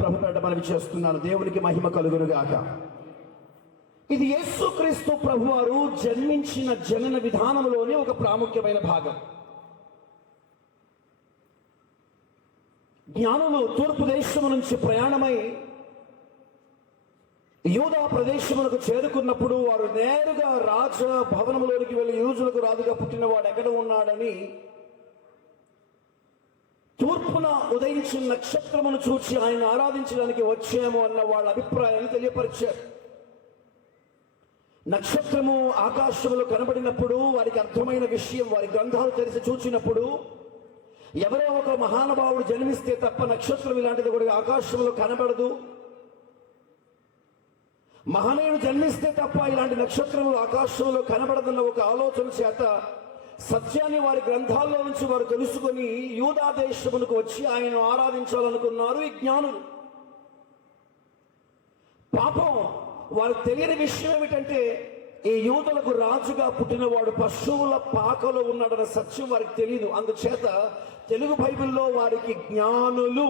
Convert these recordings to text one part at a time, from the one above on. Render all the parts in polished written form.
ప్రభు పేరట మనవి చేస్తున్నాను. దేవునికి మహిమ కలుగునుగాక. ఇది యేసుక్రీస్తు ప్రభువారు జన్మించిన జనన విధానంలోనే ఒక ప్రాముఖ్యమైన భాగం. జ్ఞానులు తూర్పు దేశము నుంచి ప్రయాణమై యూదా ప్రదేశములకు చేరుకున్నప్పుడు వారు నేరుగా రాజ భవనములోనికి వెళ్ళి యూదులకు రాజుగా పుట్టినవాడు ఎక్కడ ఉన్నాడని తూర్పున ఉదయించిన నక్షత్రమును చూచి ఆయన ఆరాధించడానికి వచ్చాము అన్న వాళ్ళ అభిప్రాయాన్ని తెలియపరిచారు. నక్షత్రము ఆకాశంలో కనబడినప్పుడు వారికి అర్థమైన విషయం, వారి గ్రంథాలు తెరిచి చూచినప్పుడు ఎవరో ఒక మహానుభావుడు జన్మిస్తే తప్ప నక్షత్రం ఇలాంటిది కూడా ఆకాశంలో కనబడదు, మహనీయుడు జన్మిస్తే తప్ప ఇలాంటి నక్షత్రములు ఆకాశంలో కనబడదన్న ఒక ఆలోచన చేత సత్యాన్ని వారి గ్రంథాల్లో నుంచి వారు తెలుసుకొని యూదా దేశమునకు వచ్చి ఆయనను ఆరాధించాలనుకున్నారు ఈ జ్ఞానులు. పాపం వారికి తెలియని విషయం ఏమిటంటే ఈ యూదులకు రాజుగా పుట్టినవాడు పశువుల పాకలో ఉన్నాడన్న సత్యం వారికి తెలియదు. అందుచేత తెలుగు బైబిల్లో వారికి జ్ఞానులు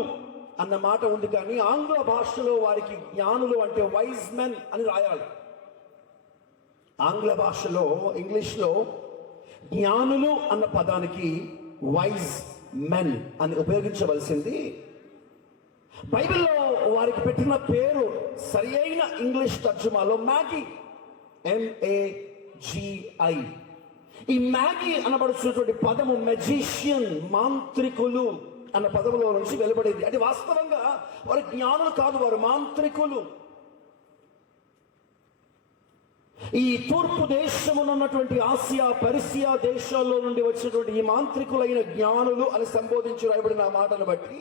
అన్న మాట ఉంది, కానీ ఆంగ్ల భాషలో వారికి జ్ఞానులు అంటే వైజ్ మెన్ అని రాయాలి. ఆంగ్ల భాషలో, ఇంగ్లీష్లో జ్ఞానులు అన్న పదానికి వైజ్ మెన్ అని ఉపయోగించవలసింది. బైబిల్లో వారికి పెట్టిన పేరు సరి అయిన ఇంగ్లీష్ తర్జుమాలో మ్యాగీ, MAGI. ఈ మ్యాగీ అనబడుతున్నటువంటి పదము మెజిషియన్, మాంత్రికులు అన్న పదములో నుంచి వెలువడింది. అది వాస్తవంగా వారు జ్ఞానులు కాదు, వారు మాంత్రికులు. ఈ తూర్పు దేశమునున్నటువంటి ఆసియా, పర్షియా దేశాల్లో నుండి వచ్చినటువంటి ఈ మాంత్రికులైన జ్ఞానులు అని సంబోధించి రాయబడిన ఆ మాటను బట్టి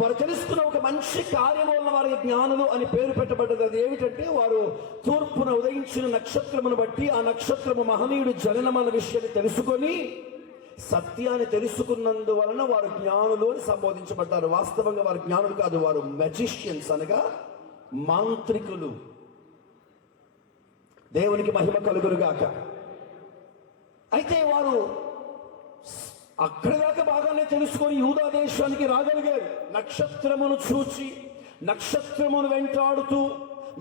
వారు తెలుసుకున్న ఒక మంచి కార్యం వల్ల వారికి జ్ఞానులు అని పేరు పెట్టబడ్డది. అది ఏమిటంటే వారు తూర్పున ఉదయించిన నక్షత్రమును బట్టి ఆ నక్షత్రము మహనీయుడు జననం అన్న విషయాన్ని తెలుసుకొని సత్యాన్ని తెలుసుకున్నందువలన వారు జ్ఞానులు అని సంబోధించబడ్డారు. వాస్తవంగా వారు జ్ఞానులు కాదు, వారు మెజిషియన్స్ అనగా మాంత్రికులు. దేవునికి మహిమ కలుగునుగాక. అయితే వారు అక్కడి దాకా బాగానే తెలుసుకొని యూదా దేశానికి రాగలిగారు. నక్షత్రమును చూచి, నక్షత్రమును వెంటాడుతూ,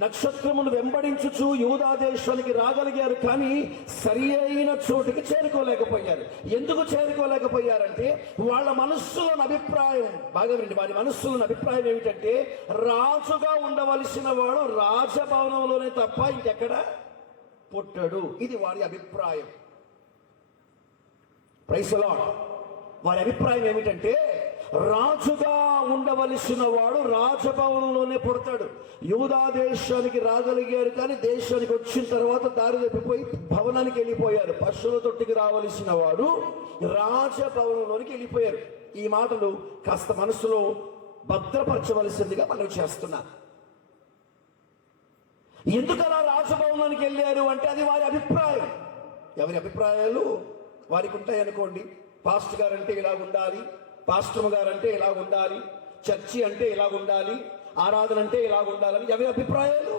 నక్షత్రమును వెంబడించుచు యూదా దేశానికి రాగలిగారు, కానీ సరి అయిన చోటికి చేరుకోలేకపోయారు. ఎందుకు చేరుకోలేకపోయారంటే వాళ్ళ మనస్సులోని అభిప్రాయం, బాగా వినండి, వారి మనస్సులోని అభిప్రాయం ఏమిటంటే రాజుగా ఉండవలసిన వాడు రాజభవనంలోనే తప్ప ఇంకెక్కడ పుట్టడు. ఇది వారి అభిప్రాయం. Praise the Lord. వారి అభిప్రాయం ఏమిటంటే రాజుగా ఉండవలసిన వాడు రాజభవనంలోనే పుడతాడు. యూదా దేశానికి రాగలిగారు, కానీ దేశానికి వచ్చిన తర్వాత దారి తప్పిపోయి భవనానికి వెళ్ళిపోయారు. పశువుల తొట్టికి రావలసిన వాడు రాజభవనంలోనికి వెళ్ళిపోయారు. ఈ మాటలు కాస్త మనసులో భద్రపరచవలసిందిగా మనం చేస్తున్నాం. ఎందుకలా రాజభవనానికి వెళ్ళారు అంటే అది వారి అభిప్రాయం. ఎవరి అభిప్రాయాలు వారికి ఉంటాయి అనుకోండి. పాస్టర్ గారు అంటే ఇలా ఉండాలి, పాస్టర్ గారు అంటే ఇలా ఉండాలి, చర్చి అంటే ఇలా ఉండాలి, ఆరాధన అంటే ఇలా ఉండాలని ఎవరి అభిప్రాయాలు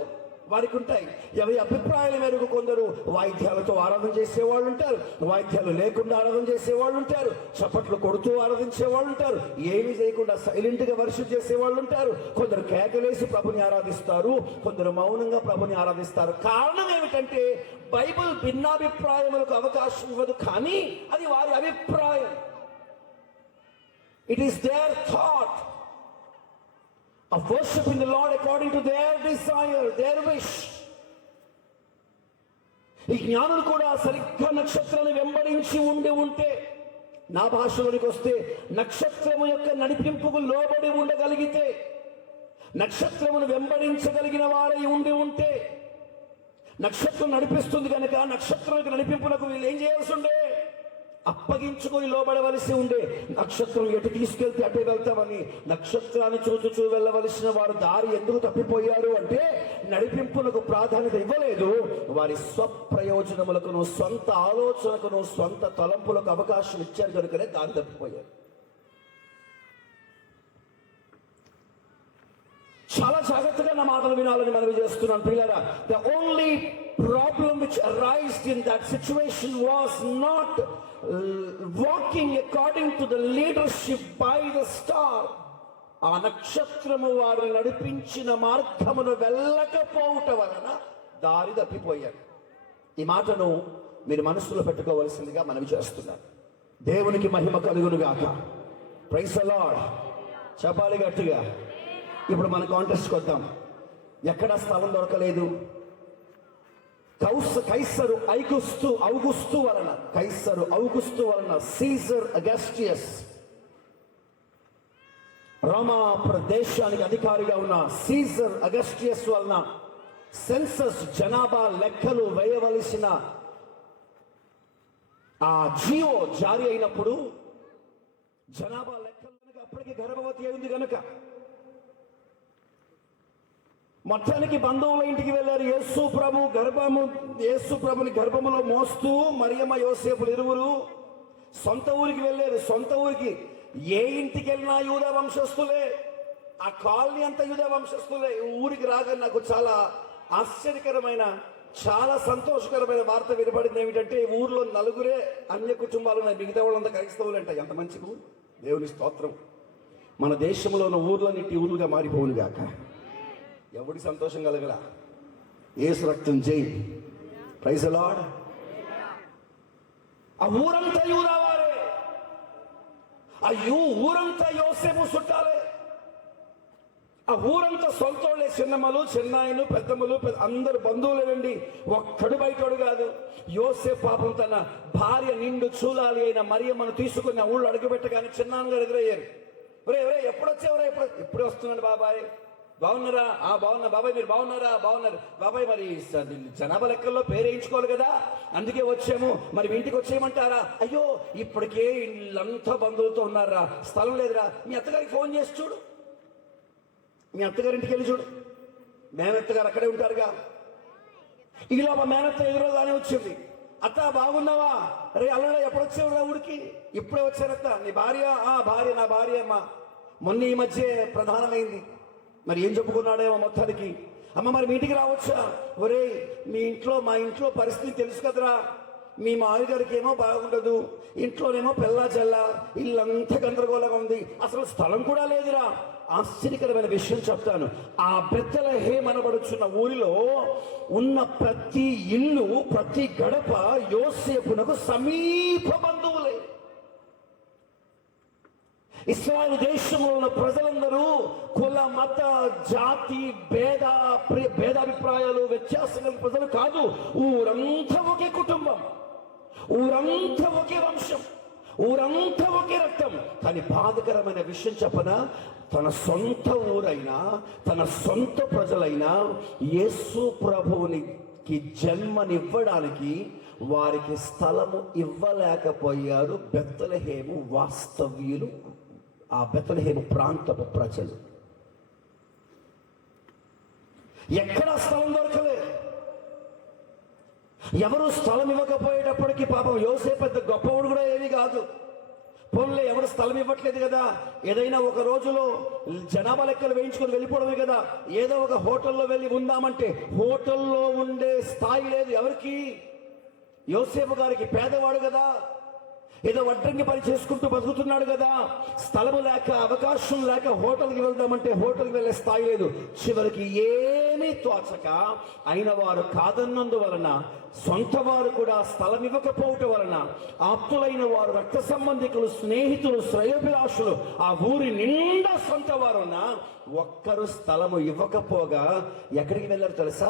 వారికి ఉంటాయి. ఎవరి అభిప్రాయాల మేరకు కొందరు వాయిద్యాలతో ఆరాధన చేసేవాళ్ళు ఉంటారు, వాయిద్యాలు లేకుండా ఆరాధన చేసేవాళ్ళు ఉంటారు, చప్పట్లు కొడుతూ ఆరాధించే వాళ్ళు ఉంటారు, ఏమీ చేయకుండా సైలెంట్గా వర్షిప్ చేసేవాళ్ళు ఉంటారు, కొందరు కేకలేసి ప్రభుని ఆరాధిస్తారు, కొందరు మౌనంగా ప్రభుని ఆరాధిస్తారు. కారణం ఏమిటంటే బైబిల్ భిన్నాభిప్రాయములకు అవకాశం ఇవ్వదు, కానీ అది వారి అభిప్రాయం. It is their thought of worshiping the Lord according to their desire, their wish. ఈ జ్ఞానులు కూడా సరిగ్గా నక్షత్రాన్ని వెంబడించి ఉంటే, నా భాషలోనికి వస్తే నక్షత్రము యొక్క నడిపింపుకు లోబడి ఉండగలిగితే, నక్షత్రమును వెంబడించగలిగిన వారై ఉంటే, నక్షత్రం నడిపిస్తుంది కనుక నక్షత్రం యొక్క నడిపింపులకు వీళ్ళు ఏం చేయాల్సి ఉండే? అప్పగించుకొని లోబడవలసి ఉండే. నక్షత్రం ఎటు తీసుకెళ్తే అటే వెళ్తామని నక్షత్రాన్ని చూచూ వెళ్ళవలసిన వారు దారి ఎందుకు తప్పిపోయారు అంటే నడిపింపులకు ప్రాధాన్యత ఇవ్వలేదు. వారి స్వప్రయోజనములకును, స్వంత ఆలోచనకును, స్వంత తలంపులకు అవకాశం ఇచ్చారు కనుకనే దారి తప్పిపోయారు. చాలా జాగ్రత్తగా నా మాటలు వినాలని మనవి చేస్తున్నాను ప్రియులారా. The only problem which arose in that situation was not walking according to the leadership by the star, ఆ నక్షత్రము వారిని నడిపించిన మార్గమును వెళ్ళకపోవుట వలన దారి తప్పిపోయారు. ఈ మాటను మీరు మనసులో పెట్టుకోవలసిందిగా మనవి చేస్తున్నారు. దేవునికి మహిమ కలుగును గాక. Praise the Lord. చెప్పాలి గట్టిగా. ఇప్పుడు మన కాంటెస్ట్కి వద్దాం. ఎక్కడ స్థలం దొరకలేదు. కైసరు ఔగుస్తు వలన సీజర్ అగస్టియస్, రోమా ప్రదేశానికి అధికారిగా ఉన్న సీజర్ అగస్టియస్ వలన సెన్సస్ జనాభా లెక్కలు వేయవలసిన ఆ జియో జారీ అయినప్పుడు జనాభా లెక్కలు కనుక అప్పటికి గర్భవతి అయింది కనుక మొత్తానికి బంధువుల ఇంటికి వెళ్ళారు. యేసు ప్రభుని గర్భములో మోస్తూ మరియమ్మ యోసేపులు ఇరువురు సొంత ఊరికి వెళ్ళారు. సొంత ఊరికి ఏ ఇంటికి వెళ్ళినా యూదా వంశస్థులే, ఆ కాలనీ అంతా యూదా వంశస్థులే. ఊరికి రాగానే నాకు చాలా ఆశ్చర్యకరమైన, చాలా సంతోషకరమైన వార్త వినపడింది. ఏమిటంటే ఊర్లో నలుగురే అన్య కుటుంబాలు ఉన్నాయి, మిగతా వాళ్ళంతా క్రైస్తవులు అంట. ఎంత మంచి ఊరు, దేవుని స్తోత్రం. మన దేశంలో ఉన్న ఊర్లన్నిటి ఊర్లుగా మారిపోవును గాక. ఎవడి సంతోషం కలగలా? యేసు రక్తం జై. Praise the Lord. ఆ ఊరంతా యూదా వారే, ఆ ఊరంతా యోసేపు చుట్టాలే, ఆ ఊరంతా సొంతోళ్ళే. చిన్నమ్మలు, చిన్నాయలు, పెద్దమ్మలు, అందరు బంధువులేనండి. ఒక్కడు బయటోడు కాదు. యోసేపు పాపం తన భార్య నిండు చూలాలి అయిన మరియమ్మను తీసుకుని ఆ ఊళ్ళో అడుగుపెట్టగానే చిన్నాన్నగారు ఎదురయ్యారు. ఒరే ఎప్పుడొచ్చావురా? ఇప్పుడే వస్తున్నాడు బాబాయ్. బాగున్నారా? బాగున్నా బాబాయ్. మీరు బాగున్నారా? బాగున్నారు బాబాయ్. మరి జనాభా లెక్కల్లో పేరేయించుకోవాలి కదా, అందుకే వచ్చాము. మరి మీ ఇంటికి వచ్చేయమంటారా? అయ్యో ఇప్పటికే ఇళ్ళంతా బంధువులతో ఉన్నారా, స్థలం లేదురా. మీ అత్తగారికి ఫోన్ చేసి చూడు, మీ అత్తగారింటికి వెళ్ళి చూడు. మేనత్తగారు అక్కడే ఉంటారుగా. ఈలో మా మేనత్త ఎదురుగానే వచ్చింది. అత్త బాగున్నావా? రే అల్లడా ఎప్పుడొచ్చావురా ఊరికి? ఇప్పుడే వచ్చారత్త. నీ భార్య? నా భార్య అమ్మ మొన్న ఈ మధ్య ప్రధానమైంది. మరి ఏం చెప్పుకున్నాడేమో మొత్తానికి. అమ్మ మరి మీ ఇంటికి రావచ్చా? ఒరే మా ఇంట్లో పరిస్థితి తెలుసు కదరా. మీ మావి గారికి ఏమో బాగుండదు, ఇంట్లోనేమో పెళ్ళా జల్ల, ఇల్లంతా గందరగోళంగా ఉంది, అసలు స్థలం కూడా లేదురా. ఆశ్చర్యకరమైన విషయం చెప్తాను. ఆ బెత్లెహేము అనబడుచున్న ఊరిలో ఉన్న ప్రతి ఇల్లు, ప్రతి గడప యోసేపునకు సమీప బంధువులే. ఇశ్రాయేలు దేశంలో ఉన్న ప్రజలందరూ కుల, మత, జాతి భేదాభిప్రాయాలు, వ్యత్యాసంగా ప్రజలు కాదు. ఊరంతా ఒకే కుటుంబం, ఊరంతా ఒకే వంశం, ఊరంతా ఒకే రక్తం. కానీ బాధకరమైన విషయం చెప్పనా? తన సొంత ఊరైనా, తన సొంత ప్రజలైనా యేసు ప్రభువునికి జన్మనివ్వడానికి వారికి స్థలము ఇవ్వలేకపోయారు బెత్లెహేము వాస్తవ్యులు, ఆ బెత్లెహేము ప్రాంతపు ప్రజలు. ఎక్కడ స్థలం దొరకలేదు. ఎవరు స్థలం ఇవ్వకపోయేటప్పటికీ పాపం యోసేపు పెద్ద గొప్పవాడు కూడా ఏమీ కాదు. పోన్లే, ఎవరు స్థలం ఇవ్వట్లేదు కదా, ఏదైనా ఒక రోజులో జనాభా లెక్కలు వేయించుకొని వెళ్ళిపోవడమే కదా. ఏదో ఒక హోటల్లో వెళ్ళి ఉందామంటే హోటల్లో ఉండే స్థాయి లేదు ఎవరికి. యోసేపు గారికి పేదవాడు కదా, ఏదో వడ్రంగి పని చేసుకుంటూ బతుకుతున్నాడు కదా. స్థలము లేక, అవకాశం లేక హోటల్కి వెళ్దామంటే హోటల్కి వెళ్ళే స్థాయి లేదు. చివరికి ఏమీ తోచక అయిన వారు కాదన్నందువలన, సొంత వారు కూడా స్థలం ఇవ్వకపోవటం వలన, ఆప్తులైన వారు, రక్త సంబంధికులు, స్నేహితులు, శ్రేయోభిలాషులు ఆ ఊరి నిండా సొంత వారు ఉన్నా ఒక్కరు స్థలము ఇవ్వకపోగా ఎక్కడికి వెళ్ళారు తెలుసా?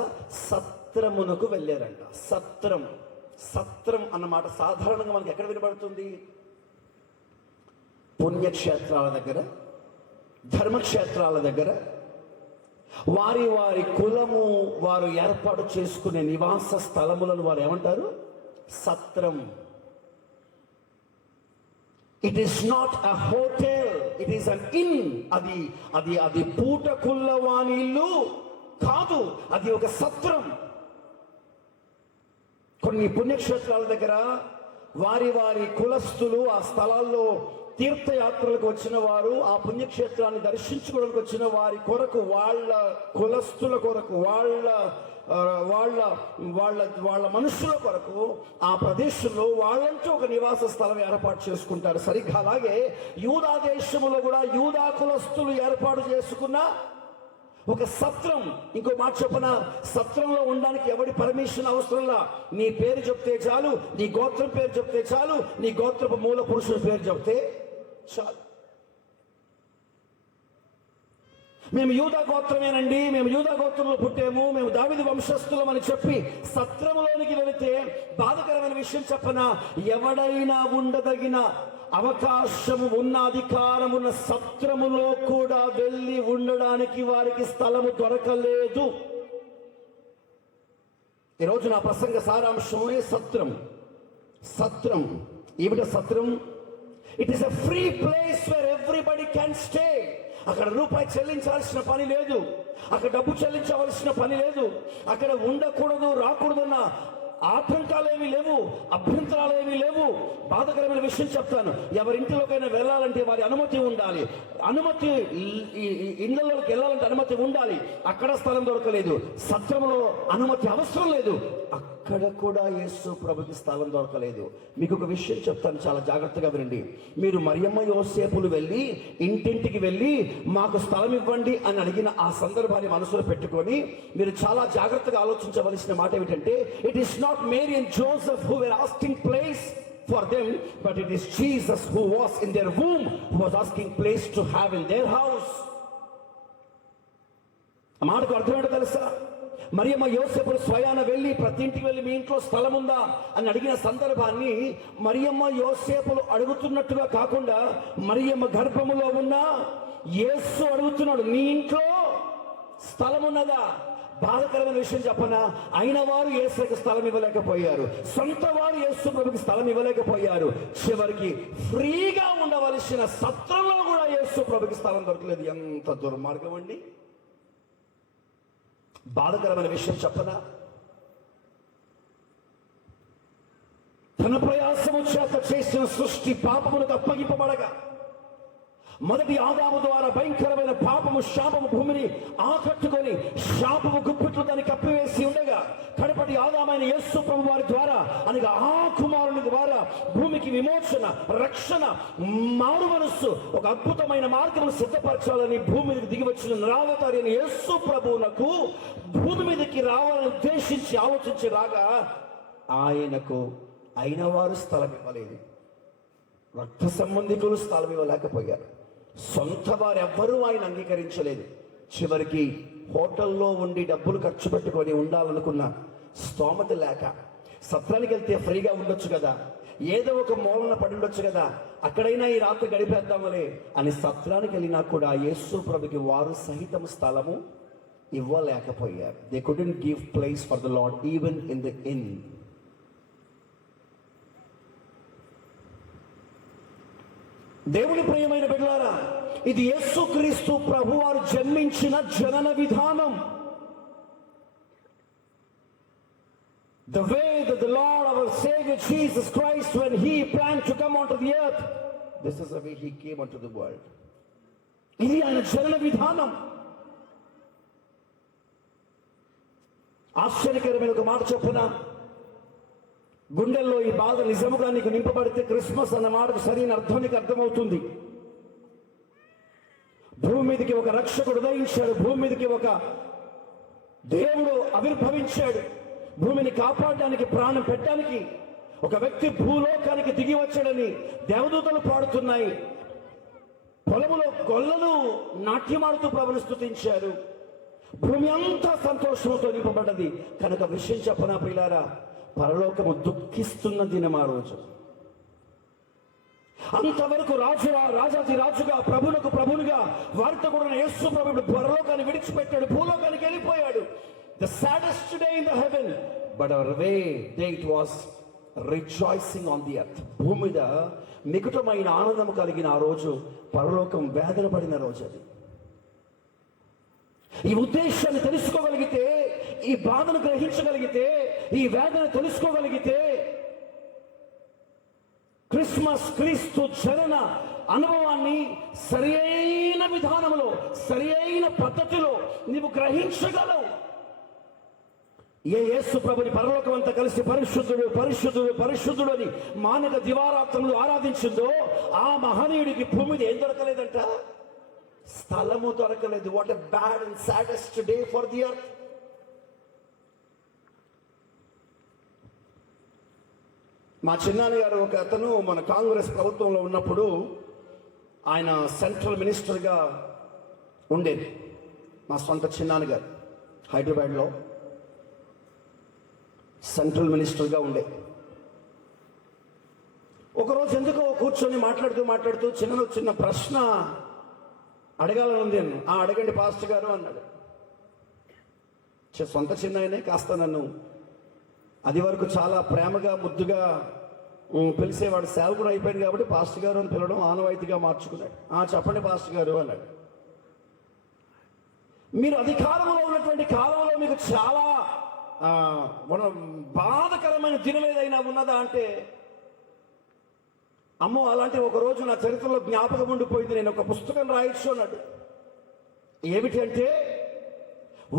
సత్రమునకు వెళ్ళారంట. సత్రం అన్నమాట సాధారణంగా మనకి ఎక్కడ వినబడుతుంది? పుణ్యక్షేత్రాల దగ్గర, ధర్మక్షేత్రాల దగ్గర, వారి వారి కులము వారు ఏర్పాటు చేసుకునే నివాస స్థలములను వారు ఏమంటారు? సత్రం. It is not a hotel, it is an in. అది పూటకుల్లవాని ఇల్లు కాదు, అది ఒక సత్రం. కొన్ని పుణ్యక్షేత్రాల దగ్గర వారి వారి కులస్తులు ఆ స్థలాల్లో తీర్థయాత్రలకు వచ్చిన వారు, ఆ పుణ్యక్షేత్రాన్ని దర్శించుకోవడానికి వచ్చిన వారి కొరకు, వాళ్ళ కులస్తుల కొరకు, వాళ్ళ వాళ్ళ వాళ్ళ వాళ్ళ మనుషుల కొరకు ఆ ప్రదేశంలో వాళ్ళంటూ ఒక నివాస స్థలం ఏర్పాటు చేసుకుంటారు. సరిగ్గా అలాగే యూదా దేశములో కూడా యూదా కులస్తులు ఏర్పాటు చేసుకున్న ఒక సత్రం. ఇంకో మాట చెప్పన, సత్రంలో ఉండడానికి ఎవడి పర్మిషన్ అవసరంలా. నీ పేరు చెప్తే చాలు, నీ గోత్రం పేరు చెప్తే చాలు, నీ గోత్రపు మూల పురుషుల పేరు చెప్తే చాలు. మేము యూదా గోత్రమేనండి, మేము యూదా గోత్రంలో పుట్టాము, మేము దావీదు వంశస్థులం అని చెప్పి సత్రములోనికి వెళితే బాధకరమైన విషయం చెప్పన, ఎవడైనా ఉండదగిన అవకాశము ఉన్న అధికారం ఉన్న సత్రములో కూడా వెళ్ళి ఉండడానికి వారికి స్థలము దొరకలేదు. ఈరోజు నా ప్రసంగ సారాంశమే సత్రం. సత్రం ఏమిట సత్రం? It is a free place where everybody can stay. అక్కడ రూపాయి చెల్లించాల్సిన పని లేదు, అక్కడ డబ్బు చెల్లించవలసిన పని లేదు, అక్కడ ఉండకూడదు రాకూడదన్న ఆటంకాలేమీ లేవు, అభ్యంతరాలేమీ లేవు. బాధకరమైన విషయం చెప్తాను, ఎవరింటిలోకైనా వెళ్ళాలంటే వారి అనుమతి ఉండాలి. అనుమతి ఇళ్లలోకి వెళ్ళాలంటే అనుమతి ఉండాలి. అక్కడ స్థలం దొరకలేదు. సత్రంలో అనుమతి అవసరం లేదు, అక్కడ కూడా యేసు ప్రభుకి స్థలం దొరకలేదు. మీకు ఒక విషయం చెప్తాను, చాలా జాగ్రత్తగా వినండి. మీరు మరియమ్మ యోసేపులు వెళ్ళి ఇంటింటికి వెళ్ళి మాకు స్థలం ఇవ్వండి అని అడిగిన ఆ సందర్భాన్ని మనసులో పెట్టుకొని మీరు చాలా జాగ్రత్తగా ఆలోచించవలసిన మాట ఏమిటంటే, it is not Mary and Joseph who were asking place for them, but it is Jesus who was in their womb who was asking place to have in their house. ఆ మాటకు అర్థం ఏంటో తెలుసా? మరియమ్మ యోసేపులు స్వయాన వెళ్ళి ప్రతి ఇంటికి వెళ్ళి మీ ఇంట్లో స్థలం ఉందా అని అడిగిన సందర్భాన్ని మరియమ్మ యోసేపులు అడుగుతున్నట్టుగా కాకుండా మరియమ్మ గర్భములో ఉన్న యేసు అడుగుతున్నాడు, నీ ఇంట్లో స్థలం ఉన్నదా? బాధకరమైన విషయం చెప్పనా, అయిన వారు యేసుకి స్థలం ఇవ్వలేకపోయారు, సొంత వారు యేసు ప్రభుకి స్థలం ఇవ్వలేకపోయారు. చివరికి ఫ్రీగా ఉండవలసిన సత్రంలో కూడా యేసు ప్రభుకి స్థలం దొరకలేదు. ఎంత దుర్మార్గం అండి! బాధకరమైన విషయం చెప్పనా, తన ప్రయాసము చేత చేసిన సృష్టి పాపములకు అప్పగింపబడగా మొదటి ఆదాము ద్వారా భయంకరమైన పాపము శాపము భూమిని ఆకట్టుకొని శాపము గుప్పిట్లు దాన్ని కప్పివేసి ఉండగా కడపటి ఆదామైన యేసు ప్రభు వారి ద్వారా అనగా ఆ కుమారుని ద్వారా భూమికి విమోచన, రక్షణ, మారు మనస్సు, ఒక అద్భుతమైన మార్గం సిద్ధపరచాలని భూమి మీదకి దిగి వచ్చిన నరావతారి అయిన యేసు ప్రభువునకు భూమి మీదకి రావాలని ఉద్దేశించి ఆలోచించి రాగా ఆయనకు అయిన వారు స్థలం ఇవ్వలేదు, రక్త సంబంధికులు స్థలం ఇవ్వలేకపోయారు, సొంత వారు ఎవ్వరూ ఆయన అంగీకరించలేదు. చివరికి హోటల్లో ఉండి డబ్బులు ఖర్చు పెట్టుకొని ఉండాలనుకున్న స్తోమత లేక సత్రానికి వెళ్తే ఫ్రీగా ఉండొచ్చు కదా, ఏదో ఒక మూలన పడి ఉండొచ్చు కదా, అక్కడైనా ఈ రాత్రి గడిపేద్దామలే అని సత్రానికి వెళ్ళినా కూడా యేసు ప్రభుకి వారు సహితం స్థలము ఇవ్వలేకపోయారు. They couldn't give place for the lord even in the inn. దేవుని ప్రియమైన బిడ్డలారా, ఇది యేసుక్రీస్తు ప్రభు వారు జన్మించిన జనన విధానం. The way that the Lord our Savior Jesus Christ, when he planned to come onto the earth, this is the way he came onto the world. ఇది ఆయన జనన విధానం. ఆశ్చర్యకరమైన ఒక మాట చెప్పునా, గుండెల్లో ఈ బాధ నిజముగా నీకు నింపబడితే క్రిస్మస్ అన్న మాటకు సరైన అర్థం నీకు అర్థమవుతుంది. భూమి మీదకి ఒక రక్షకుడు ఉదయించాడు, భూమి మీదకి ఒక దేవుడు ఆవిర్భవించాడు, భూమిని కాపాడడానికి ప్రాణం పెట్టడానికి ఒక వ్యక్తి భూలోకానికి దిగి వచ్చాడని దేవదూతలు పాడుతున్నాయి. పొలములో గొల్లలు నాట్యమాడుతూ ప్రభుని స్తుతించారు. భూమి అంతా సంతోషంతో నింపబడ్డది. కనుక విషయం చెప్పనా ప్రియులారా, పరలోకము దుఃఖిస్తున్న దినం ఆ రోజు. అంతవరకు రాజాది రాజుగా ప్రభునకు ప్రభునిగా వారితో కూడా యేసు ప్రభుడు పరలోకాన్ని విడిచిపెట్టాడు, భూలోకానికి వెళ్ళిపోయాడు. The saddest day in the heaven, but our way day it was rejoicing on the earth. భూమి మీద మికుటమైన ఆనందం కలిగిన ఆ రోజు పరలోకం వేదన పడిన రోజు అది. ఈ ఉద్దేశాన్ని తెలుసుకోగలిగితే, ఈ బాధను గ్రహించగలిగితే, ఈ వేదన తెలుసుకోగలిగితే క్రిస్మస్ క్రీస్తు జనన అనుభవాన్ని సరి అయిన విధానంలో, సరి అయిన పద్ధతిలో నీవు గ్రహించగలవు. ఏ యేసు ప్రభుని పరలోకం అంతా కలిసి పరిశుద్ధుడు పరిశుద్ధుడు పరిశుద్ధుడు అని మానక దివారాత్రములు ఆరాధించిందో ఆ మహనీయుడికి భూమి మీద ఏం దొరకలేదంట? స్థలము దొరకలేదు. What a bad and saddest day for the earth. మా చిన్నాన్న గారు ఒక అతను మన కాంగ్రెస్ ప్రభుత్వంలో ఉన్నప్పుడు ఆయన సెంట్రల్ మినిస్టర్గా ఉండేది. మా సొంత చిన్నాన్న గారు హైదరాబాద్లో సెంట్రల్ మినిస్టర్గా ఉండే. ఒకరోజు ఎందుకో కూర్చొని మాట్లాడుతూ చిన్న ప్రశ్న అడగాలని ఉంది అన్న. అడగండి పాస్టర్ గారు అన్నాడు. సొంత చిన్నాయనే కాస్త నన్ను అది వరకు చాలా ప్రేమగా ముద్దుగా పిలిచేవాడు. సేవకుడు అయిపోయింది కాబట్టి పాస్టర్ గారు అని పిలవడం ఆనవాయితీగా మార్చుకున్నాడు. చెప్పండి పాస్టర్ గారు అన్నాడు. మీరు అధికారంలో ఉన్నటువంటి కాలంలో మీకు చాలా బాధకరమైన దినం ఏదైనా ఉన్నదా అంటే, అమ్మో అలాంటి ఒక రోజు నా చరిత్రలో జ్ఞాపకం ఉండిపోయింది, నేను ఒక పుస్తకం రాయొచ్చు అన్నాడు. ఏమిటి అంటే,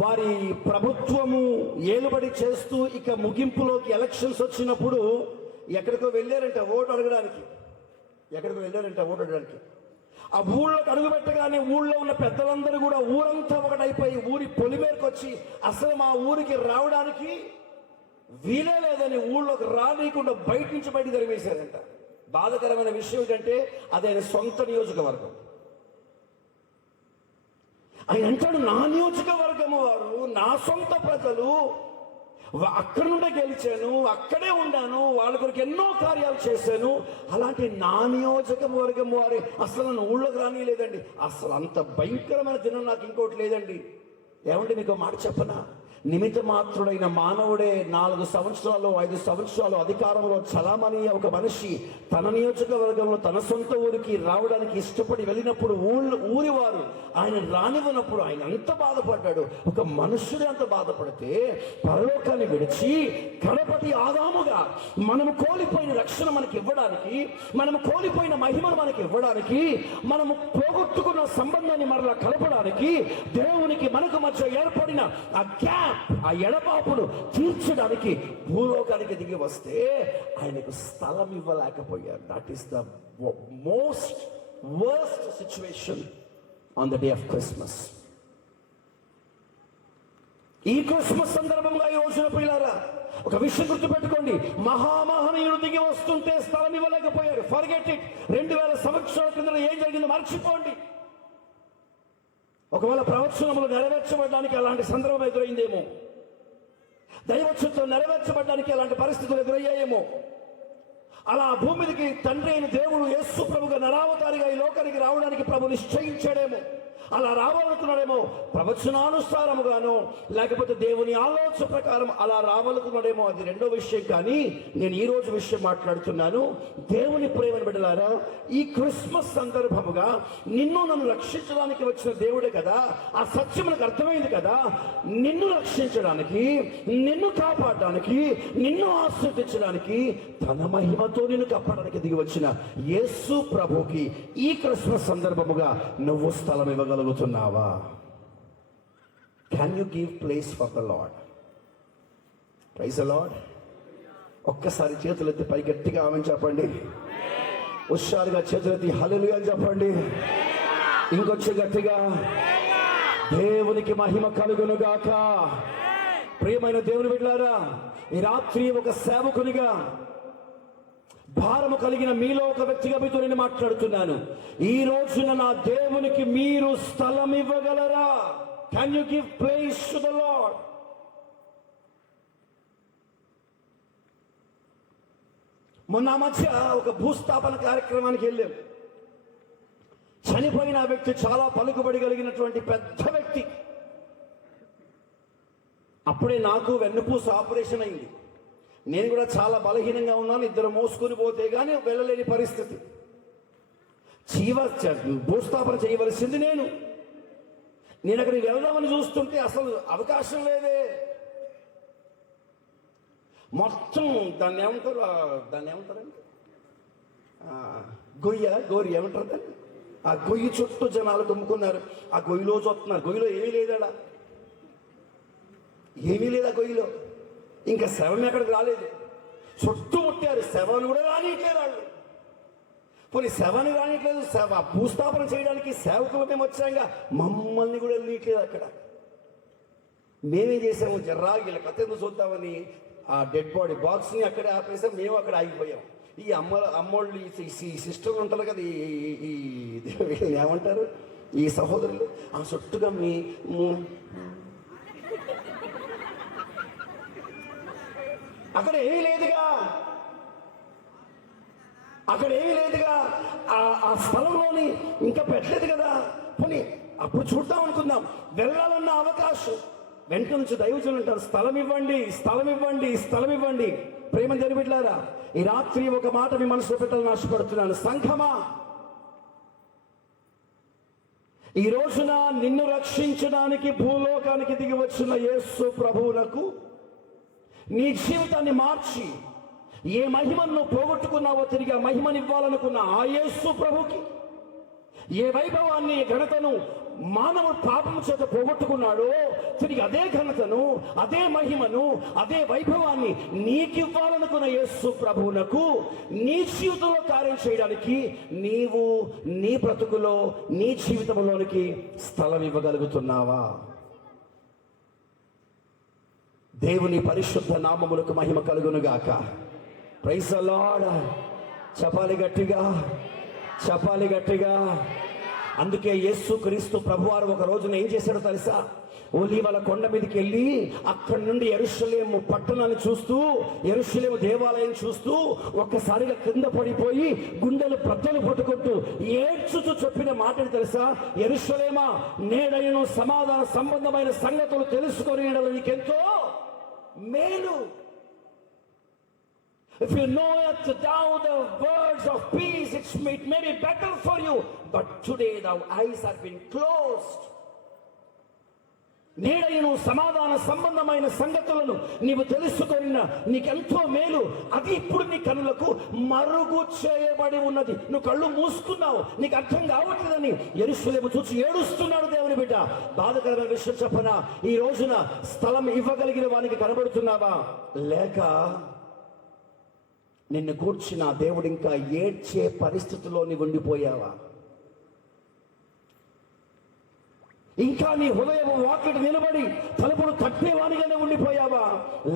వారి ప్రభుత్వము ఏలుబడి చేస్తూ ఇక ముగింపులోకి ఎలక్షన్స్ వచ్చినప్పుడు ఎక్కడికో వెళ్ళారంట ఓటు అడగడానికి. ఆ ఊళ్ళోకి అడుగు పెట్టగానే ఊళ్ళో ఉన్న పెద్దలందరూ కూడా ఊరంతా ఒకటైపోయి ఊరి పొలిమేరకు వచ్చి అసలు మా ఊరికి రావడానికి వీలే లేదని ఊళ్ళోకి రానియకుండా బయటికి తరిమేశారంట. బాధకరమైన విషయం ఏంటంటే అది ఆయన సొంత నియోజకవర్గం. ఆయన అంటాడు, నా నియోజకవర్గము వారు, నా సొంత ప్రజలు, అక్కడి నుండే గెలిచాను, అక్కడే ఉన్నాను, వాళ్ళ కొరకు ఎన్నో కార్యాలు చేశాను, అలాంటి నా నియోజకవర్గం వారి అసలు నన్ను ఊళ్ళోకి రానిలేదండి. అసలు అంత భయంకరమైన దినం నాకు ఇంకోటి లేదండి. ఏమంటే మీకు మాట చెప్పనా, నిమిత్త మాత్రుడైన మానవుడే 4 సంవత్సరాలు 5 సంవత్సరాలు అధికారంలో చలామణి ఒక మనిషి తన నియోజకవర్గంలో తన సొంత ఊరికి రావడానికి ఇష్టపడి వెళ్ళినప్పుడు ఊరి వారు ఆయన రానివ్వనప్పుడు ఆయన ఎంత బాధపడ్డాడు. ఒక మనుష్యుడే అంత బాధపడితే పరలోకాన్ని విడిచి కడపటి ఆదాముగా మనము కోల్పోయిన రక్షణ మనకి ఇవ్వడానికి, మనము కోల్పోయిన మహిమను మనకి ఇవ్వడానికి, మనము పోగొట్టుకున్న సంబంధాన్ని మరలా కలపడానికి, దేవునికి మనకు మధ్య ఏర్పడిన ఆ గ్యాప్, ఆ ఎడబాపును తీర్చడానికి భూలోకానికి దిగి వస్తే ఆయనకు స్థలం ఇవ్వలేకపోయారు. That is the most worst situation on the day of Christmas. ఈ క్రిస్మస్ సందర్భంగా ఈ రోజున పిల్లారా ఒక విషయం గుర్తుపెట్టుకోండి, మహామహనీయుడు దిగి వస్తుంటే స్థలం ఇవ్వలేకపోయారు. Forget it. 2000 సంవత్సరాల కింద ఏం జరిగిందో మర్చిపోండి. ఒకవేళ ప్రవచనములు నెరవేర్చబడడానికి అలాంటి సందర్భం ఎదురైందేమో, దైవచనం నెరవేర్చబడడానికి అలాంటి పరిస్థితులు ఎదురయ్యాయేమో. అలా భూమికి తండ్రి అయిన దేవుడు యేసు ప్రభుగా నరావతారిగా ఈ లోకానికి రావడానికి ప్రభు నిశ్చయించాడేమో, అలా రావాలనుకున్నాడేమో, ప్రవచనానుసారముగానో లేకపోతే దేవుని ఆలోచన ప్రకారం అలా రావాలనుకున్నాడేమో, అది రెండో విషయం. కానీ నేను ఈ రోజు విషయం మాట్లాడుతున్నాను. దేవుని ప్రేమను బిడ్డలారా, ఈ క్రిస్మస్ సందర్భముగా నిన్ను నన్ను రక్షించడానికి వచ్చిన దేవుడే కదా, ఆ సత్యం మనకు అర్థమైంది కదా. నిన్ను రక్షించడానికి, నిన్ను కాపాడడానికి, నిన్ను ఆశీర్వదించడానికి, తన మహిమతో నిన్ను కాపాడడానికి దిగి వచ్చిన యేసు ప్రభుకి ఈ క్రిస్మస్ సందర్భముగా నువ్వు స్థలం ఇవ్వగలుగుతున్నావా? Can you give place for the lord? Praise the lord. ఒక్కసారి చేతులెత్తి పై గట్టిగా ఆమేన్ చెప్పండి. హుషారుగా చేతులెత్తి హల్లెలూయా అని చెప్పండి. ఇంకొచ్చి గట్టిగా దేవునికి మహిమ కలుగును గాక. ప్రియమైన దేవుని బిడ్డలారా, ఈ రాత్రి ఒక సేవకునిగా, భారము కలిగిన మీలో ఒక వ్యక్తిగా మీతో నేను మాట్లాడుతున్నాను. ఈ రోజున నా దేవునికి మీరు స్థలం ఇవ్వగలరా? Can you give place to the lord? మొన్న మధ్య ఒక భూస్థాపన కార్యక్రమానికి వెళ్ళాం. చనిపోయిన వ్యక్తి చాలా పలుకుబడి కలిగినటువంటి పెద్ద వ్యక్తి. అప్పుడే నాకు వెన్నుపూస ఆపరేషన్ అయింది. నేను కూడా చాలా బలహీనంగా ఉన్నాను. ఇద్దరు మోసుకొని పోతే కానీ వెళ్ళలేని పరిస్థితి. భూస్థాపన చేయవలసింది నేను అక్కడికి వెళ్దామని చూస్తుంటే అసలు అవకాశం లేదే. మొత్తం దాన్ని ఏమంటారండి, గోరి ఏమంటారు దాన్ని, ఆ గొయ్యి చుట్టూ జనాలు గుమ్ముకున్నారు. ఆ గొయ్యిలో చూస్తున్నారు. గొయ్యిలో ఏమీ లేదాడా, ఏమీ లేదా గొయ్యిలో. ఇంకా శవం ఎక్కడికి రాలేదు, చుట్టూ ముట్టారు, శవాన్ని కూడా రానియట్లేదు వాళ్ళు. పోనీ శవాన్ని రానియట్లేదు, భూస్థాపన చేయడానికి సేవకులు మేము వచ్చాక మమ్మల్ని కూడా వెళ్ళట్లేదు. అక్కడ మేమేం చేసాము, జర్రా వీళ్ళ కథ ఎందుకు చూద్దామని ఆ డెడ్ బాడీ బాక్స్ని అక్కడే ఆపేసాం, మేము అక్కడ ఆగిపోయాం. ఈ అమ్మోళ్ళు ఈ సిస్టర్లు ఉంటారు కదా, ఈ ఏమంటారు ఈ సహోదరులు, ఆ చుట్టుగా అక్కడ ఏమీ లేదుగా, ఆ స్థలంలోని ఇంకా పెట్టలేదు కదా. పోనీ అప్పుడు చూద్దాం అనుకుందాం, వెళ్ళాలన్న అవకాశం. వెంట నుంచి దైవజనులు అంటారు, స్థలం ఇవ్వండి, స్థలం ఇవ్వండి, స్థలం ఇవ్వండి. ప్రేమ జరిపిట్లారా, ఈ రాత్రి ఒక మాట మీ మనసులో పెట్టాలని ఆశపడుతున్నాను. సంఘమా, ఈ రోజున నిన్ను రక్షించడానికి భూలోకానికి దిగి వచ్చిన యేసు ప్రభువులకు నీ జీవితాన్ని మార్చి ఏ మహిమను పోగొట్టుకున్నావో తిరిగి ఆ మహిమను ఇవ్వాలనుకున్న ఆ యేసు ప్రభుకి ఏ వైభవాన్ని, ఘనతను మానవుడు పాపం చేత పోగొట్టుకున్నాడో తిరిగి అదే ఘనతను, అదే మహిమను, అదే వైభవాన్ని నీకివ్వాలనుకున్న యేసు ప్రభువునకు నీ జీవితంలో కార్యం చేయడానికి నీవు నీ బ్రతుకులో, నీ జీవితంలోనికి స్థలం ఇవ్వగలుగుతున్నావా? దేవుని పరిశుద్ధ నామములకు మహిమ కలుగునుగాక. Praise the Lord. చెప్పాలి గట్టిగా, చెప్పాలి గట్టిగా. అందుకే యేసుక్రీస్తు ప్రభువారు ఒక రోజున ఏం చేశాడో తెలుసా? ఒలీవల కొండ మీదకి వెళ్ళి అక్కడి నుండి యెరూషలేము పట్టణాన్ని చూస్తూ, యెరూషలేము దేవాలయం చూస్తూ ఒక్కసారిగా కింద పడిపోయి గుండెలు బద్దలు పట్టుకుంటూ ఏడ్చుతూ చెప్పిన మాటని తెలుసా? యెరూషలేమా, నేడైన సమాధాన సంబంధమైన సంగతులు తెలుసుకొని నీకెంతో మేలు. If you know it now the words of peace, it may be better for you, but today thou eyes have been closed. నేడైన సమాధాన సంబంధమైన సంగతులను నీవు తెలుసుకొనిన నీకెంతో మేలు, అది ఇప్పుడు నీ కనులకు మరుగు చేయబడి ఉన్నది. నువ్వు కళ్ళు మూసుకున్నావు, నీకు అర్థం కావట్లేదని యెరూషలేము చూసి ఏడుస్తున్నాడు దేవుని బిడ్డ. బాధకరమైన విషయం చెప్పనా, ఈ రోజున స్థలం ఇవ్వగలిగిన వానికి కనబడుతున్నావా? లేక నిన్ను కూర్చిన దేవుడు ఇంకా ఏడ్చే పరిస్థితిలో నీవు ఉండిపోయావా? ఇంకా నీ హృదయం వాకిట నిలబడి తలుపును తట్టేవానిగానే ఉండిపోయావా?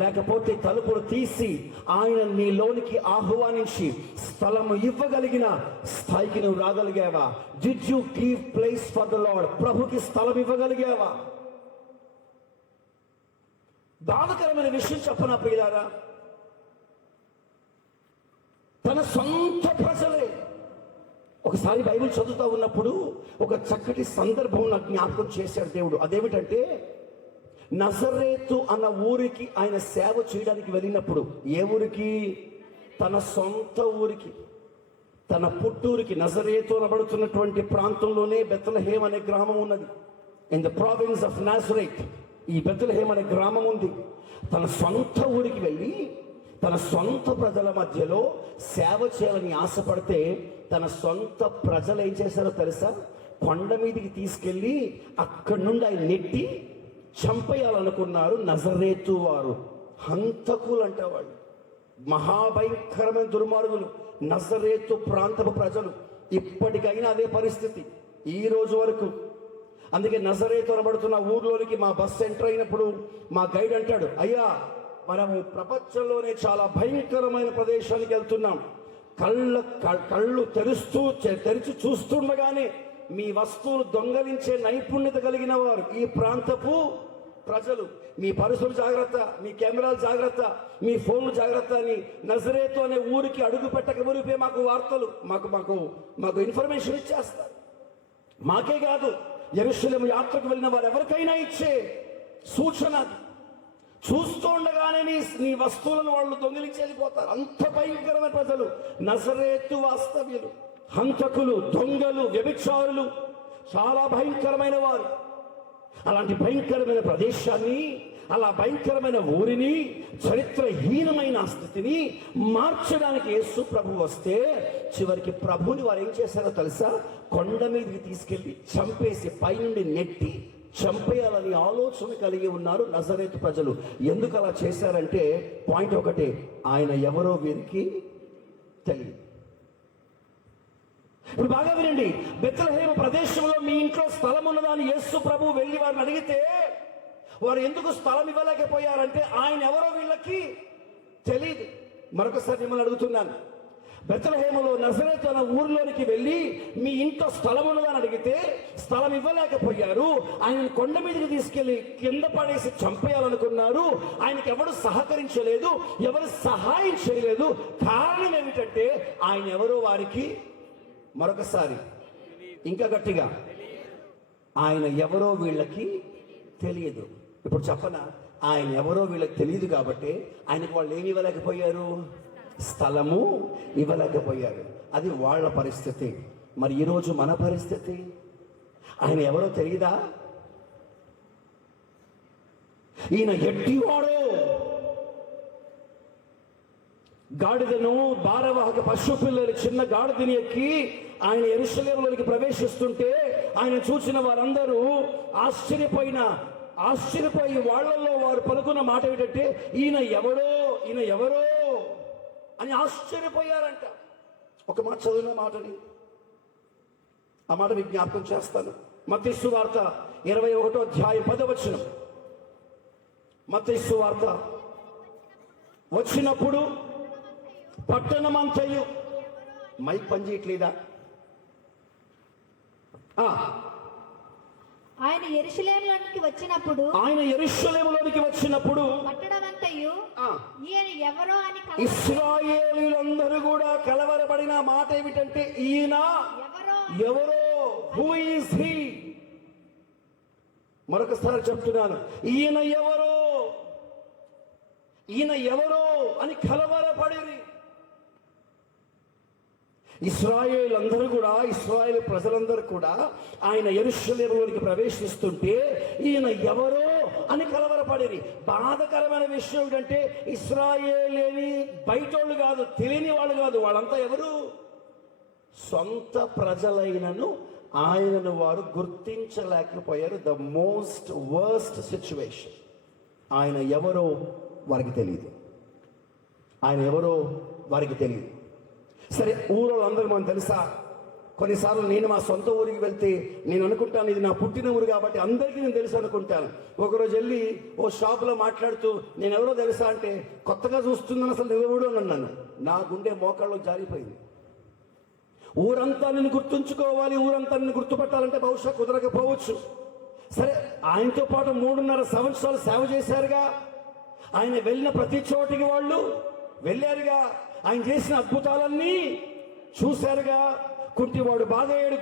లేకపోతే తలుపును తీసి ఆయన నీలోనికి ఆహ్వానించి స్థలము ఇవ్వగలిగిన స్థాయికి నువ్వు రాగలిగావా? Did you give place for the lord? ప్రభుకి స్థలం ఇవ్వగలిగావా? బాధకరమైన విషయం చెప్పనా ప్రియులారా, తన సొంత ప్రజలే. ఒకసారి బైబిల్ చదువుతా ఉన్నప్పుడు ఒక చక్కటి సందర్భం నాకు జ్ఞాపకం చేశాడు దేవుడు. అదేమిటంటే, నజరేతు అన్న ఊరికి ఆయన సేవ చేయడానికి వెళ్ళినప్పుడు, ఏ ఊరికి? తన సొంత ఊరికి, తన పుట్టూరికి. నజరేతు అనబడుతున్నటువంటి ప్రాంతంలోనే బెత్లెహేమ్ అనే గ్రామం ఉన్నది. In the province of Nazareth ఈ బెత్లెహేమ్ అనే గ్రామం ఉంది. తన సొంత ఊరికి వెళ్ళి తన సొంత ప్రజల మధ్యలో సేవ చేయాలని ఆశపడితే తన సొంత ప్రజలు ఏం చేశారో తెలుసా? కొండ మీదికి తీసుకెళ్ళి అక్కడి నుండి ఆయన నెట్టి చంపేయాలనుకున్నారు. నజరేతు వారు హంతకులు అంటే వాళ్ళు, మహాభయంకరమైన దుర్మార్గులు నజరేతు ప్రాంతపు ప్రజలు. ఇప్పటికైనా అదే పరిస్థితి ఈ రోజు వరకు. అందుకే నజరేతు అనబడుతున్న ఊర్లోనికి మా బస్సు ఎంటర్ అయినప్పుడు మా గైడ్ అంటాడు, అయ్యా మనము ప్రపంచంలోనే చాలా భయంకరమైన ప్రదేశానికి వెళ్తున్నాం. కళ్ళు తెరిచి చూస్తుండగానే మీ వస్తువులు దొంగలించే నైపుణ్యత కలిగిన వారు ఈ ప్రాంతపు ప్రజలు. మీ పరుసులు జాగ్రత్త, మీ కెమెరాలు జాగ్రత్త, మీ ఫోన్లు జాగ్రత్త అని నజరేతు అనే ఊరికి అడుగు పెట్టక మునిపే మాకు వార్తలు, మాకు ఇన్ఫర్మేషన్ ఇచ్చేస్తారు. మాకే కాదు, యెరూషలేము యాత్రకు వెళ్ళిన వారు ఎవరికైనా ఇచ్చే సూచన. చూస్తూ ఉండగానే నీ వస్తువులను వాళ్ళు దొంగిలించి వెళ్ళిపోతారు. అంత భయంకరమైన ప్రజలు నజరేతు వాస్తవ్యులు, హంతకులు, దొంగలు, వ్యభిచారులు, చాలా భయంకరమైన వారు. అలాంటి భయంకరమైన ప్రదేశాన్ని, అలా భయంకరమైన ఊరిని, చరిత్రహీనమైన స్థితిని మార్చడానికి యేసు ప్రభు వస్తే చివరికి ప్రభుని వారు ఏం చేశారో తెలుసా? కొండ మీదకి తీసుకెళ్లి చంపేసి పైనుండి నెట్టి చంపేయాలని ఆలోచన కలిగి ఉన్నారు నజరేతు ప్రజలు. ఎందుకు అలా చేశారంటే పాయింట్ ఒకటే, ఆయన ఎవరో వీరికి తెలియదు. ఇప్పుడు బాగా వినండి, బెత్లెహేము ప్రదేశంలో మీ ఇంట్లో స్థలం ఉన్నదా అని యేసు ప్రభు వెళ్ళి వారిని అడిగితే వారు ఎందుకు స్థలం ఇవ్వలేకపోయారంటే ఆయన ఎవరో వీళ్ళకి తెలియదు. మరొకసారి మిమ్మల్ని అడుగుతున్నాను, బెత్లెహేములో నజరేతు అనే ఊరిలోనికి వెళ్ళి మీ ఇంట్లో స్థలం ఉన్నదని అడిగితే స్థలం ఇవ్వలేకపోయారు. ఆయనను కొండ మీదకి తీసుకెళ్లి కింద పడేసి చంపేయాలనుకున్నారు. ఆయనకి ఎవరు సహకరించలేదు, ఎవరు సహాయం చేయలేదు. కారణం ఏమిటంటే ఆయన ఎవరో వారికి, మరొకసారి ఇంకా గట్టిగా, ఆయన ఎవరో వీళ్ళకి తెలియదు. ఇప్పుడు చెప్పనా, ఆయన ఎవరో వీళ్ళకి తెలియదు కాబట్టి ఆయనకు వాళ్ళు ఏమి ఇవ్వలేకపోయారు, స్థలము ఇవ్వలేకపోయారు. అది వాళ్ళ పరిస్థితి. మరి ఈరోజు మన పరిస్థితి, ఆయన ఎవరో తెలియదా? ఈయన ఎట్టివాడో, గాడిదను భారవాహక పశు పిల్లలు చిన్న గాడిదని ఎక్కి ఆయన యెరూషలేములోనికి ప్రవేశిస్తుంటే ఆయన చూసిన వారందరూ ఆశ్చర్యపోయి వాళ్ళల్లో వారు పలుకున్న మాట ఏమిటంటే ఈయన ఎవరో అని ఆశ్చర్యపోయారంట. ఒక మాట చదివిన మాటని, ఆ మాట మీకు జ్ఞాపకం చేస్తాను. మత్తయి సువార్త 21వ అధ్యాయం 10వ వచనం. మత్తయి సువార్త, వచ్చినప్పుడు పట్టణమంతయు, మైక్ పనిచేయట్లేదా? ఆయన యెరూషలేములోనికి వచ్చినప్పుడు పట్టణమంతయు ఈయన ఎవరో అని ఇశ్రాయేలీయులందరూ కూడా కలవరపడిన మాట ఏమిటంటే ఈయన ఎవరో, హూ ఈజ్ హీ? మరొకసారి చెప్తున్నాను, ఈయన ఎవరో అని కలవరపడిరి. ఇశ్రాయేల్ ప్రజలందరూ కూడా ఆయన యెరూషలేములోనికి ప్రవేశిస్తుంటే ఈయన ఎవరో అని కలవరపడిరి. బాధకరమైన విషయం ఏంటంటే ఇశ్రాయేలేని బయటోళ్ళు కాదు, తెలియని వాళ్ళు కాదు, వాళ్ళంతా ఎవరు? సొంత ప్రజలైనను ఆయనను వారు గుర్తించలేకపోయారు. The most worst situation. ఆయన ఎవరో వారికి తెలియదు. సరే, ఊరోళ్ళందరూ మనం తెలుసా? కొన్నిసార్లు నేను మా సొంత ఊరికి వెళ్తే నేను అనుకుంటాను ఇది నా పుట్టిన ఊరు కాబట్టి అందరికీ నేను తెలుసు అనుకుంటాను. ఒకరోజు వెళ్ళి ఓ షాపులో మాట్లాడుతూ నేను ఎవరో తెలుసా అంటే కొత్తగా చూస్తున్నాను, అసలు నువ్వెవడు అని అన్నాను. నా గుండె మోకాళ్ళు జారిపోయింది. ఊరంతా నిన్ను గుర్తుంచుకోవాలి, ఊరంతా నిన్ను గుర్తుపట్టాలంటే బహుశా కుదరకపోవచ్చు. సరే, ఆయనతో పాటు 3.5 సంవత్సరాలు సేవ చేశారుగా. ఆయన వెళ్ళిన ప్రతి చోటికి వాళ్ళు వెళ్ళారుగా. ఆయన చేసిన అద్భుతాలన్నీ చూశారుగా. గుడ్డివాడు బాగయ్యాడు.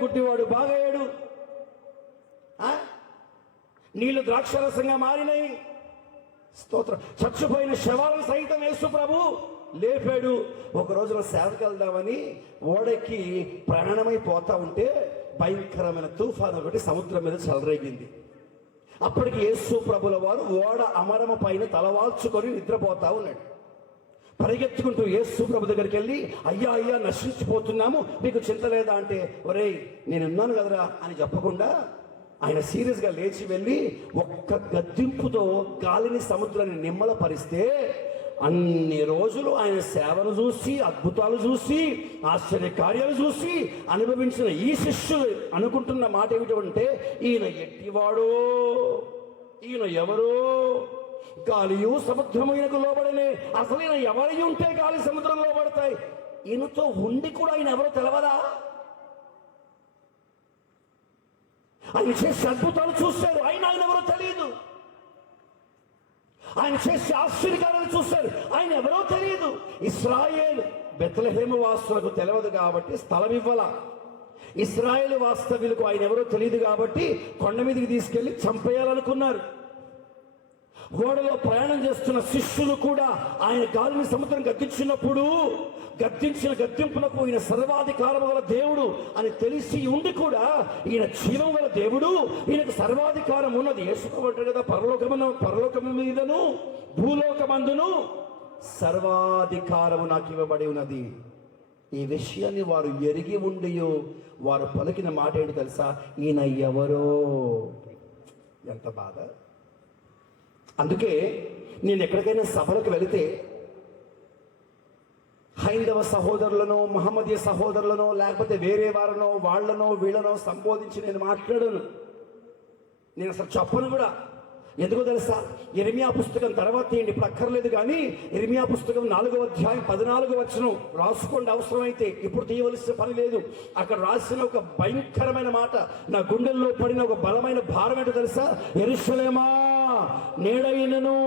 నీళ్లు ద్రాక్షరసంగా మారినాయి. స్తోత్రం. చచ్చిపోయిన శవాలను సైతం యేసు ప్రభు లేపాడు. ఒక రోజున సేవకి వెళ్దామని ఓడెక్కి ప్రయాణమైపోతా ఉంటే భయంకరమైన తుఫాను ఒకటి సముద్రం మీద చెలరేగింది. అప్పటికి యేసు ప్రభుల వారు ఓడ అమరమ పైన తలవాల్చుకొని నిద్రపోతా ఉన్నాడు. పరిగెత్తుకుంటూ యేసు ప్రభు దగ్గరికి వెళ్ళి అయ్యా నశించిపోతున్నాము, మీకు చింత లేదా అంటే ఒరేయ్ నేనున్నాను కదరా అని చెప్పకుండా ఆయన సీరియస్గా లేచి వెళ్ళి ఒక్క గద్దింపుతో గాలిని సముద్రాన్ని నిమ్మలపరిస్తే అన్ని రోజులు ఆయన సేవను చూసి, అద్భుతాలు చూసి, ఆశ్చర్య కార్యాలు చూసి అనుభవించిన ఈ శిష్యులు అనుకుంటున్న మాట ఏమిటంటే ఈయన ఎట్టివాడో, ఈయన ఎవరో, గాలియు సముద్రమునకు లోబడనే. అసలు ఈయన ఎవరి ఉంటే గాలి సముద్రం లోబడతాయి, ఈయనతో ఉండి కూడా ఆయన ఎవరో తెలవదా? ఆయన చేసే అద్భుతాలు చూశారు, ఆయన ఎవరో తెలియదు. ఆయన చేసే ఆశ్చర్యకారాలు చూశారు, ఆయన ఎవరో తెలియదు. ఇశ్రాయేలు బెత్లెహేము వాసులకు తెలియదు కాబట్టి స్థలం ఇవ్వాల. ఇశ్రాయేలు వాస్తవ్యులకు ఆయన ఎవరో తెలియదు కాబట్టి కొండ మీదకి తీసుకెళ్లి చంపేయాలనుకున్నారు. ఓడలో ప్రయాణం చేస్తున్న శిష్యులు కూడా ఆయన గాలిని సముద్రం గద్దించినప్పుడు గద్దింపునకు ఈయన సర్వాధికారం గల దేవుడు అని తెలిసి ఉండి కూడా ఈయన జీవం గల దేవుడు, ఈయనకు సర్వాధికారం ఉన్నది. యేసుమంటారు కదా, పరలోకము మీదను భూలోకమందును సర్వాధికారము నాకు ఇవ్వబడి ఉన్నది. ఈ విషయాన్ని వారు ఎరిగి ఉండి వారు పలికిన మాట ఏంటి తెలుసా? ఈయన ఎవరో. ఎంత బాధ. అందుకే నేను ఎక్కడికైనా సభలకు వెళితే హైందవ సహోదరులను, మహమ్మదీయ సహోదరులను, లేకపోతే వేరే వారినో వాళ్ళనో వీళ్ళనో సంబోధించి నేను మాట్లాడను. నేను అసలు చెప్పను కూడా. ఎందుకో తెలుసా? ఇర్మియా పుస్తకం తర్వాత తీయండి, ఇప్పుడు అక్కర్లేదు. కానీ ఇర్మియా పుస్తకం 4వ అధ్యాయం 14వ వచనం రాసుకోండి అవసరమైతే, ఇప్పుడు తీయవలసిన పని లేదు. అక్కడ రాసిన ఒక భయంకరమైన మాట నా గుండెల్లో పడిన ఒక బలమైన భారం ఏంటో తెలుసా? యెరూషలేమా నేడైనను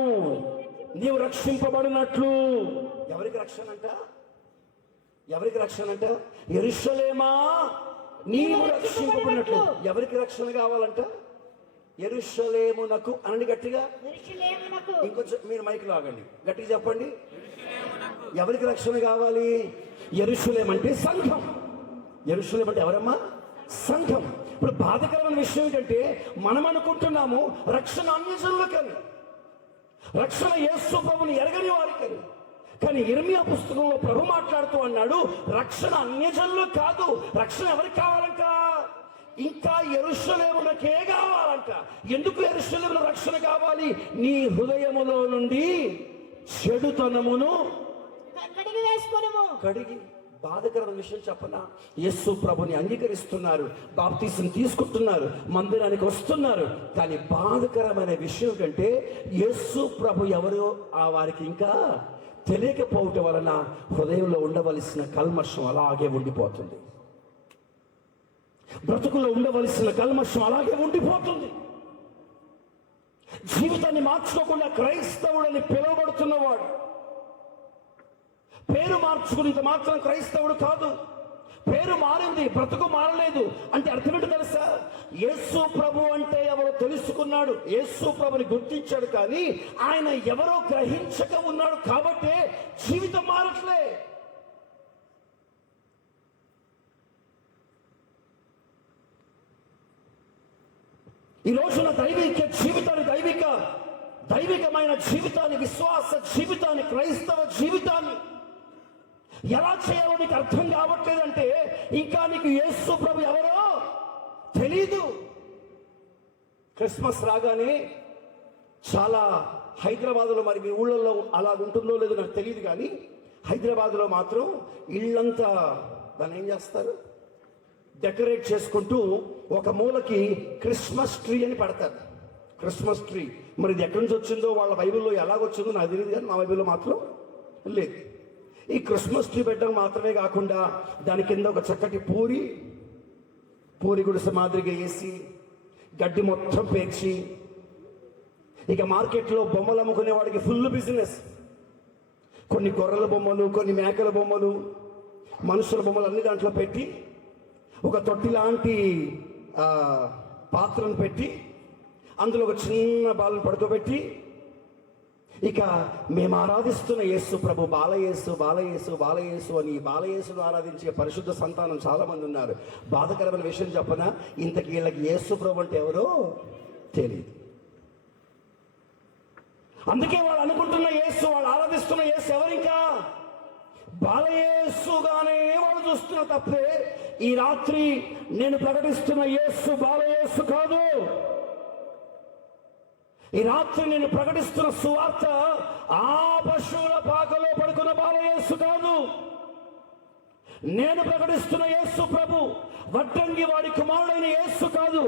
నీవు రక్షింపబడినట్లు. ఎవరికి రక్షణ అంట? ఎవరికి రక్షణ అంట? యెరూషలేమా నీవు రక్షింపబడినట్లు. ఎవరికి రక్షణ కావాలంట? యెరూషలేమునకు అనండి గట్టిగా. యెరూషలేమునకు. ఇంకొంచెం మీరు మైక్ లాగండి, గట్టిగా చెప్పండి. ఎవరికి రక్షణ కావాలి? యెరూషలేం అంటే సంఘం. యెరూషలేం అంటే ఎవరమ్మా? సంఘం. ఇప్పుడు బాధకరమైన విషయం ఏంటంటే మనం అనుకుంటున్నాము రక్షణ అన్యజనులకని, రక్షణ యేసు ప్రభువుని ఎరగని వారికని. కానీ ఇర్మియా పుస్తకంలో ప్రభు మాట్లాడుతూ అన్నాడు, రక్షణ అన్యజనులకు కాదు, రక్షణ ఎవరికి కావాలంట? ఇంకా యెరూషలేమునకే కావాలంట. ఎందుకు యెరూషలేములో రక్షణ కావాలి? నీ హృదయములో నుండి చెడుతనమును కడిగి వేసుకొనుము. కడిగి. బాధకరమైన విషయం చెప్పనా? యేసు ప్రభుని అంగీకరిస్తున్నారు, బాప్తీసం తీసుకుంటున్నారు, మందిరానికి వస్తున్నారు. కానీ బాధకరమైన విషయం కంటే యేసు ప్రభు ఎవరో ఆ వారికి ఇంకా తెలియకపోవటం వలన హృదయంలో ఉండవలసిన కల్మషం అలాగే ఉండిపోతుంది. బ్రతుకులో ఉండవలసిన కల్మషం అలాగే ఉండిపోతుంది. జీవితాన్ని మార్చుకోకుండా క్రైస్తవుడని పిలువబడుతున్నవాడు పేరు మార్చుకునేంత మాత్రం క్రైస్తవుడు కాదు. పేరు మారింది, బ్రతుకు మారలేదు అంటే అర్థం ఏంటో తెలుసా? యేసు ప్రభు అంటే ఎవరో తెలుసుకున్నాడు, యేసు ప్రభుని గుర్తించాడు, కానీ ఆయన ఎవరో గ్రహించక ఉన్నాడు కాబట్టే జీవితం మారట్లే. ఈ రోజున దైవిక జీవితాన్ని, దైవికమైన జీవితాన్ని, విశ్వాస జీవితాన్ని, క్రైస్తవ జీవితాన్ని ఎలా చేయాలో నీకు అర్థం కావట్లేదంటే ఇంకా నీకు యేసు ప్రభు ఎవరో తెలీదు. క్రిస్మస్ రాగానే చాలా హైదరాబాద్లో, మరి మీ ఊళ్ళల్లో అలా ఉంటుందో లేదో నాకు తెలియదు, కానీ హైదరాబాద్లో మాత్రం ఇళ్ళంతా దాన్ని ఏం చేస్తారు? డెకరేట్ చేసుకుంటూ ఒక మూలకి క్రిస్మస్ ట్రీ అని పెడతారు. క్రిస్మస్ ట్రీ మరి ఇది ఎక్కడి నుంచి వచ్చిందో, వాళ్ళ బైబిల్లో ఎలాగొచ్చిందో నాకు తెలియదు, కానీ మా బైబిల్లో మాత్రం లేదు. ఈ క్రిస్మస్ ట్రీ పెట్టడం మాత్రమే కాకుండా దాని కింద ఒక చక్కటి పూరి గుడిసె మాదిరిగా వేసి గడ్డి మొత్తం పేర్చి, ఇక మార్కెట్లో బొమ్మలు అమ్ముకునే వాడికి ఫుల్ బిజినెస్. కొన్ని గొర్రెల బొమ్మలు, కొన్ని మేకల బొమ్మలు, మనుషుల బొమ్మలు అన్ని దాంట్లో పెట్టి ఒక తొట్టి లాంటి పాత్రను పెట్టి అందులో ఒక చిన్న బాలను పడుకోబెట్టి, ఇక మేము ఆరాధిస్తున్న యేసు ప్రభు బాలయేసు బాలయేసు బాలయేసు అని బాలయేసును ఆరాధించే పరిశుద్ధ సంతానం చాలా మంది ఉన్నారు. బాధకరమైన విషయం చెప్పనా? ఇంతకీ వీళ్ళకి యేసు ప్రభు అంటే ఎవరో తెలియదు. అందుకే వాళ్ళు అనుకుంటున్న యేసు, వాళ్ళు ఆరాధిస్తున్న యేసు ఎవరింకా బాలయేసుగానే వాళ్ళు చూస్తున్న తప్పే. ఈ రాత్రి నేను ప్రకటిస్తున్న యేసు బాలయేసు కాదు. ఈ రాత్రి నేను ప్రకటిస్తున్న సువార్త ఆ పశువుల పాకలో పడుకున్న బాలయేసు కాదు. నేను ప్రకటిస్తున్న యేసు ప్రభు వడ్డంగి వాడి కుమారుడైన యేసు కాదు.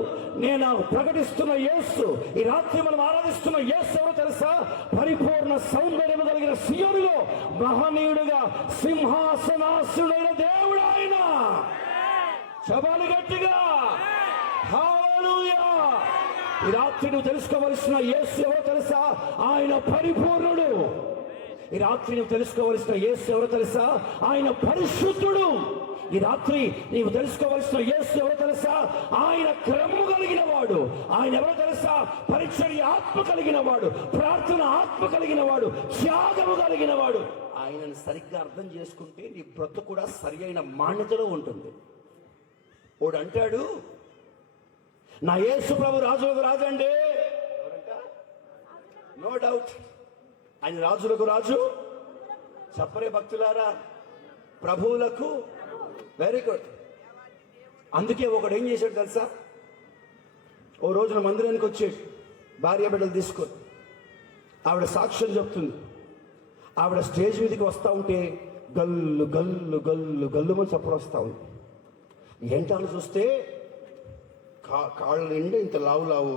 నేను ప్రకటిస్తున్న యేసు, ఈ రాత్రి మనం ఆరాధిస్తున్న యేసు ఎవరో తెలుసా? పరిపూర్ణ సౌందర్యం కలిగిన సియోనులో మహనీయుడుగా సింహాసనాసనుడైన దేవుడు ఆయన. శబాలు గట్టిగా హల్లెలూయా. ఈ రాత్రి నువ్వు తెలుసుకోవలసిన యేసు ఎవరో తెలుసా? ఆయన పరిపూర్ణుడు. ఈ రాత్రి నువ్వు తెలుసుకోవలసిన యేసు ఎవరో తెలుసా? ఆయన పరిశుద్ధుడు. ఈ రాత్రి నీవు తెలుసుకోవలసిన యేసు ఎవరో తెలుసా? ఆయన క్రమము కలిగిన వాడు. ఆయన ఎవరో తెలుసా? పరిచర్య ఆత్మ కలిగిన వాడు, ప్రార్థన ఆత్మ కలిగిన వాడు, త్యాగము కలిగిన వాడు. ఆయనను సరిగ్గా అర్థం చేసుకుంటే నీ బ్రతుకు కూడా సరి అయిన మాన్యతలో ఉంటుంది. వాడు అంటాడు, నా యేసు ప్రభు రాజులకు రాజు అండి. నో డౌట్ ఆయన రాజులకు రాజు. చెప్పరే భక్తులారా, ప్రభువులకు. Very good. అందుకే ఒకడు ఏం చేశాడు తెలుసా? ఓ రోజున మందిరానికి వచ్చాడు. భార్య బిడ్డలు తీసుకొని ఆవిడ సాక్ష్యం చెప్తుంది. ఆవిడ స్టేజ్ మీదకి వస్తూ ఉంటే గల్లు గల్లు గల్లు గల్లు అని చప్పుడు వస్తూ ఉంది. ఏంటాను చూస్తే కాళ్ళు నిండా ఇంత లావు లావు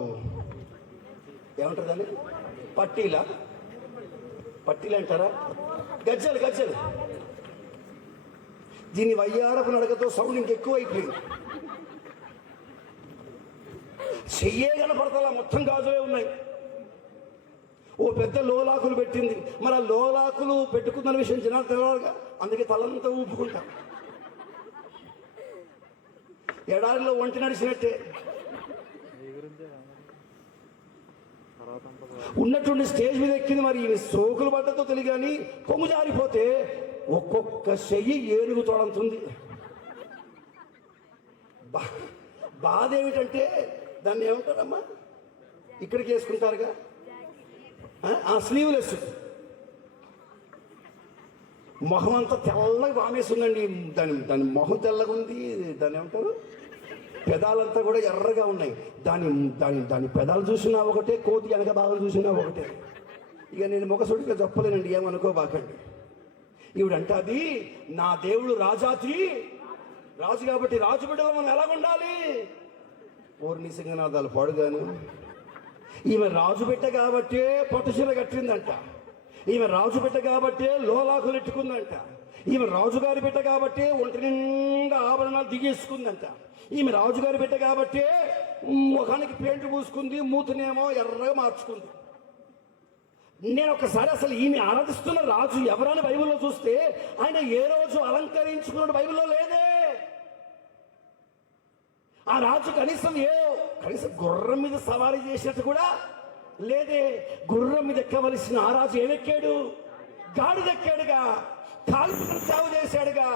ఏమంటారు దాన్ని, పట్టీలా అంటారా, గజ్జలు గజ్జలు. దీని వయ్యారపు నడకతో సౌండ్ ఇంకెక్కువ అయిపోయింది. చెయ్యే కనపడతలా, మొత్తం గాజులే ఉన్నాయి. ఓ పెద్ద లోలాకులు పెట్టింది. మరి ఆ లోలాకులు పెట్టుకున్న విషయం జనాలు తెలవాలిగా, అందుకే తలంతా ఊపుకుంటా. ఎడారిలో ఒంటి నడిచినట్టే ఉన్నట్టుండి స్టేజ్ మీద ఎక్కింది. మరి సోకులు పడ్డతో తెలియదు కానీ కొంగు జారిపోతే ఒక్కొక్క చెయ్యి ఏనుగు తోడంతుంది. బాధ ఏమిటంటే దాన్ని ఏమంటారమ్మా, ఇక్కడికి వేసుకుంటారుగా ఆ స్లీవ్లెస్. మొహం అంతా తెల్లగా వామేస్తుందండి. దాని మొహం తెల్లగా ఉంది. దాన్ని ఏమంటారు, పెదాలంతా కూడా ఎర్రగా ఉన్నాయి. దాని పెదాలు చూసినా ఒకటే, కోతి వెనక భాగం చూసినా ఒకటే. ఇక నేను ముఖసుడిగా చెప్పలేనండి, ఏమనుకోబాకండి. ఈవిడంటే అది నా దేవుడు రాజు కాబట్టి రాజు బిడ్డలు మనం ఎలా ఉండాలి. పూర్ణి సింగనాథాలు పాడుగాను. ఈమె రాజు బిడ్డ కాబట్టే పట్టుచీర కట్టిందంట. ఈమె రాజు బిడ్డ కాబట్టే లోలాకులు ఎట్టుకుందంట. ఈమె రాజుగారి బిడ్డ కాబట్టే ఒంటి నిండా ఆభరణాలు దిగేసుకుందంట. ఈమె రాజుగారి బిడ్డ కాబట్టే ముఖానికి పెయింట్ పూసుకుంది, మూతనేమో ఎర్రగా మార్చుకుంది. నేను ఒకసారి అసలు ఈమె ఆరాధిస్తున్న రాజు ఎవరని బైబిల్లో చూస్తే ఆయన ఏ రోజు అలంకరించుకున్నాడు బైబిల్లో లేదే. ఆ రాజు కనీసం గుర్రం మీద సవారీ చేసినట్టు కూడా లేదే. గుర్రం మీద ఎక్కవలసిన ఆ రాజు ఏమెక్కాడు, గాడిదెక్కాడుగా, కాల్పులను సేవ చేశాడుగా.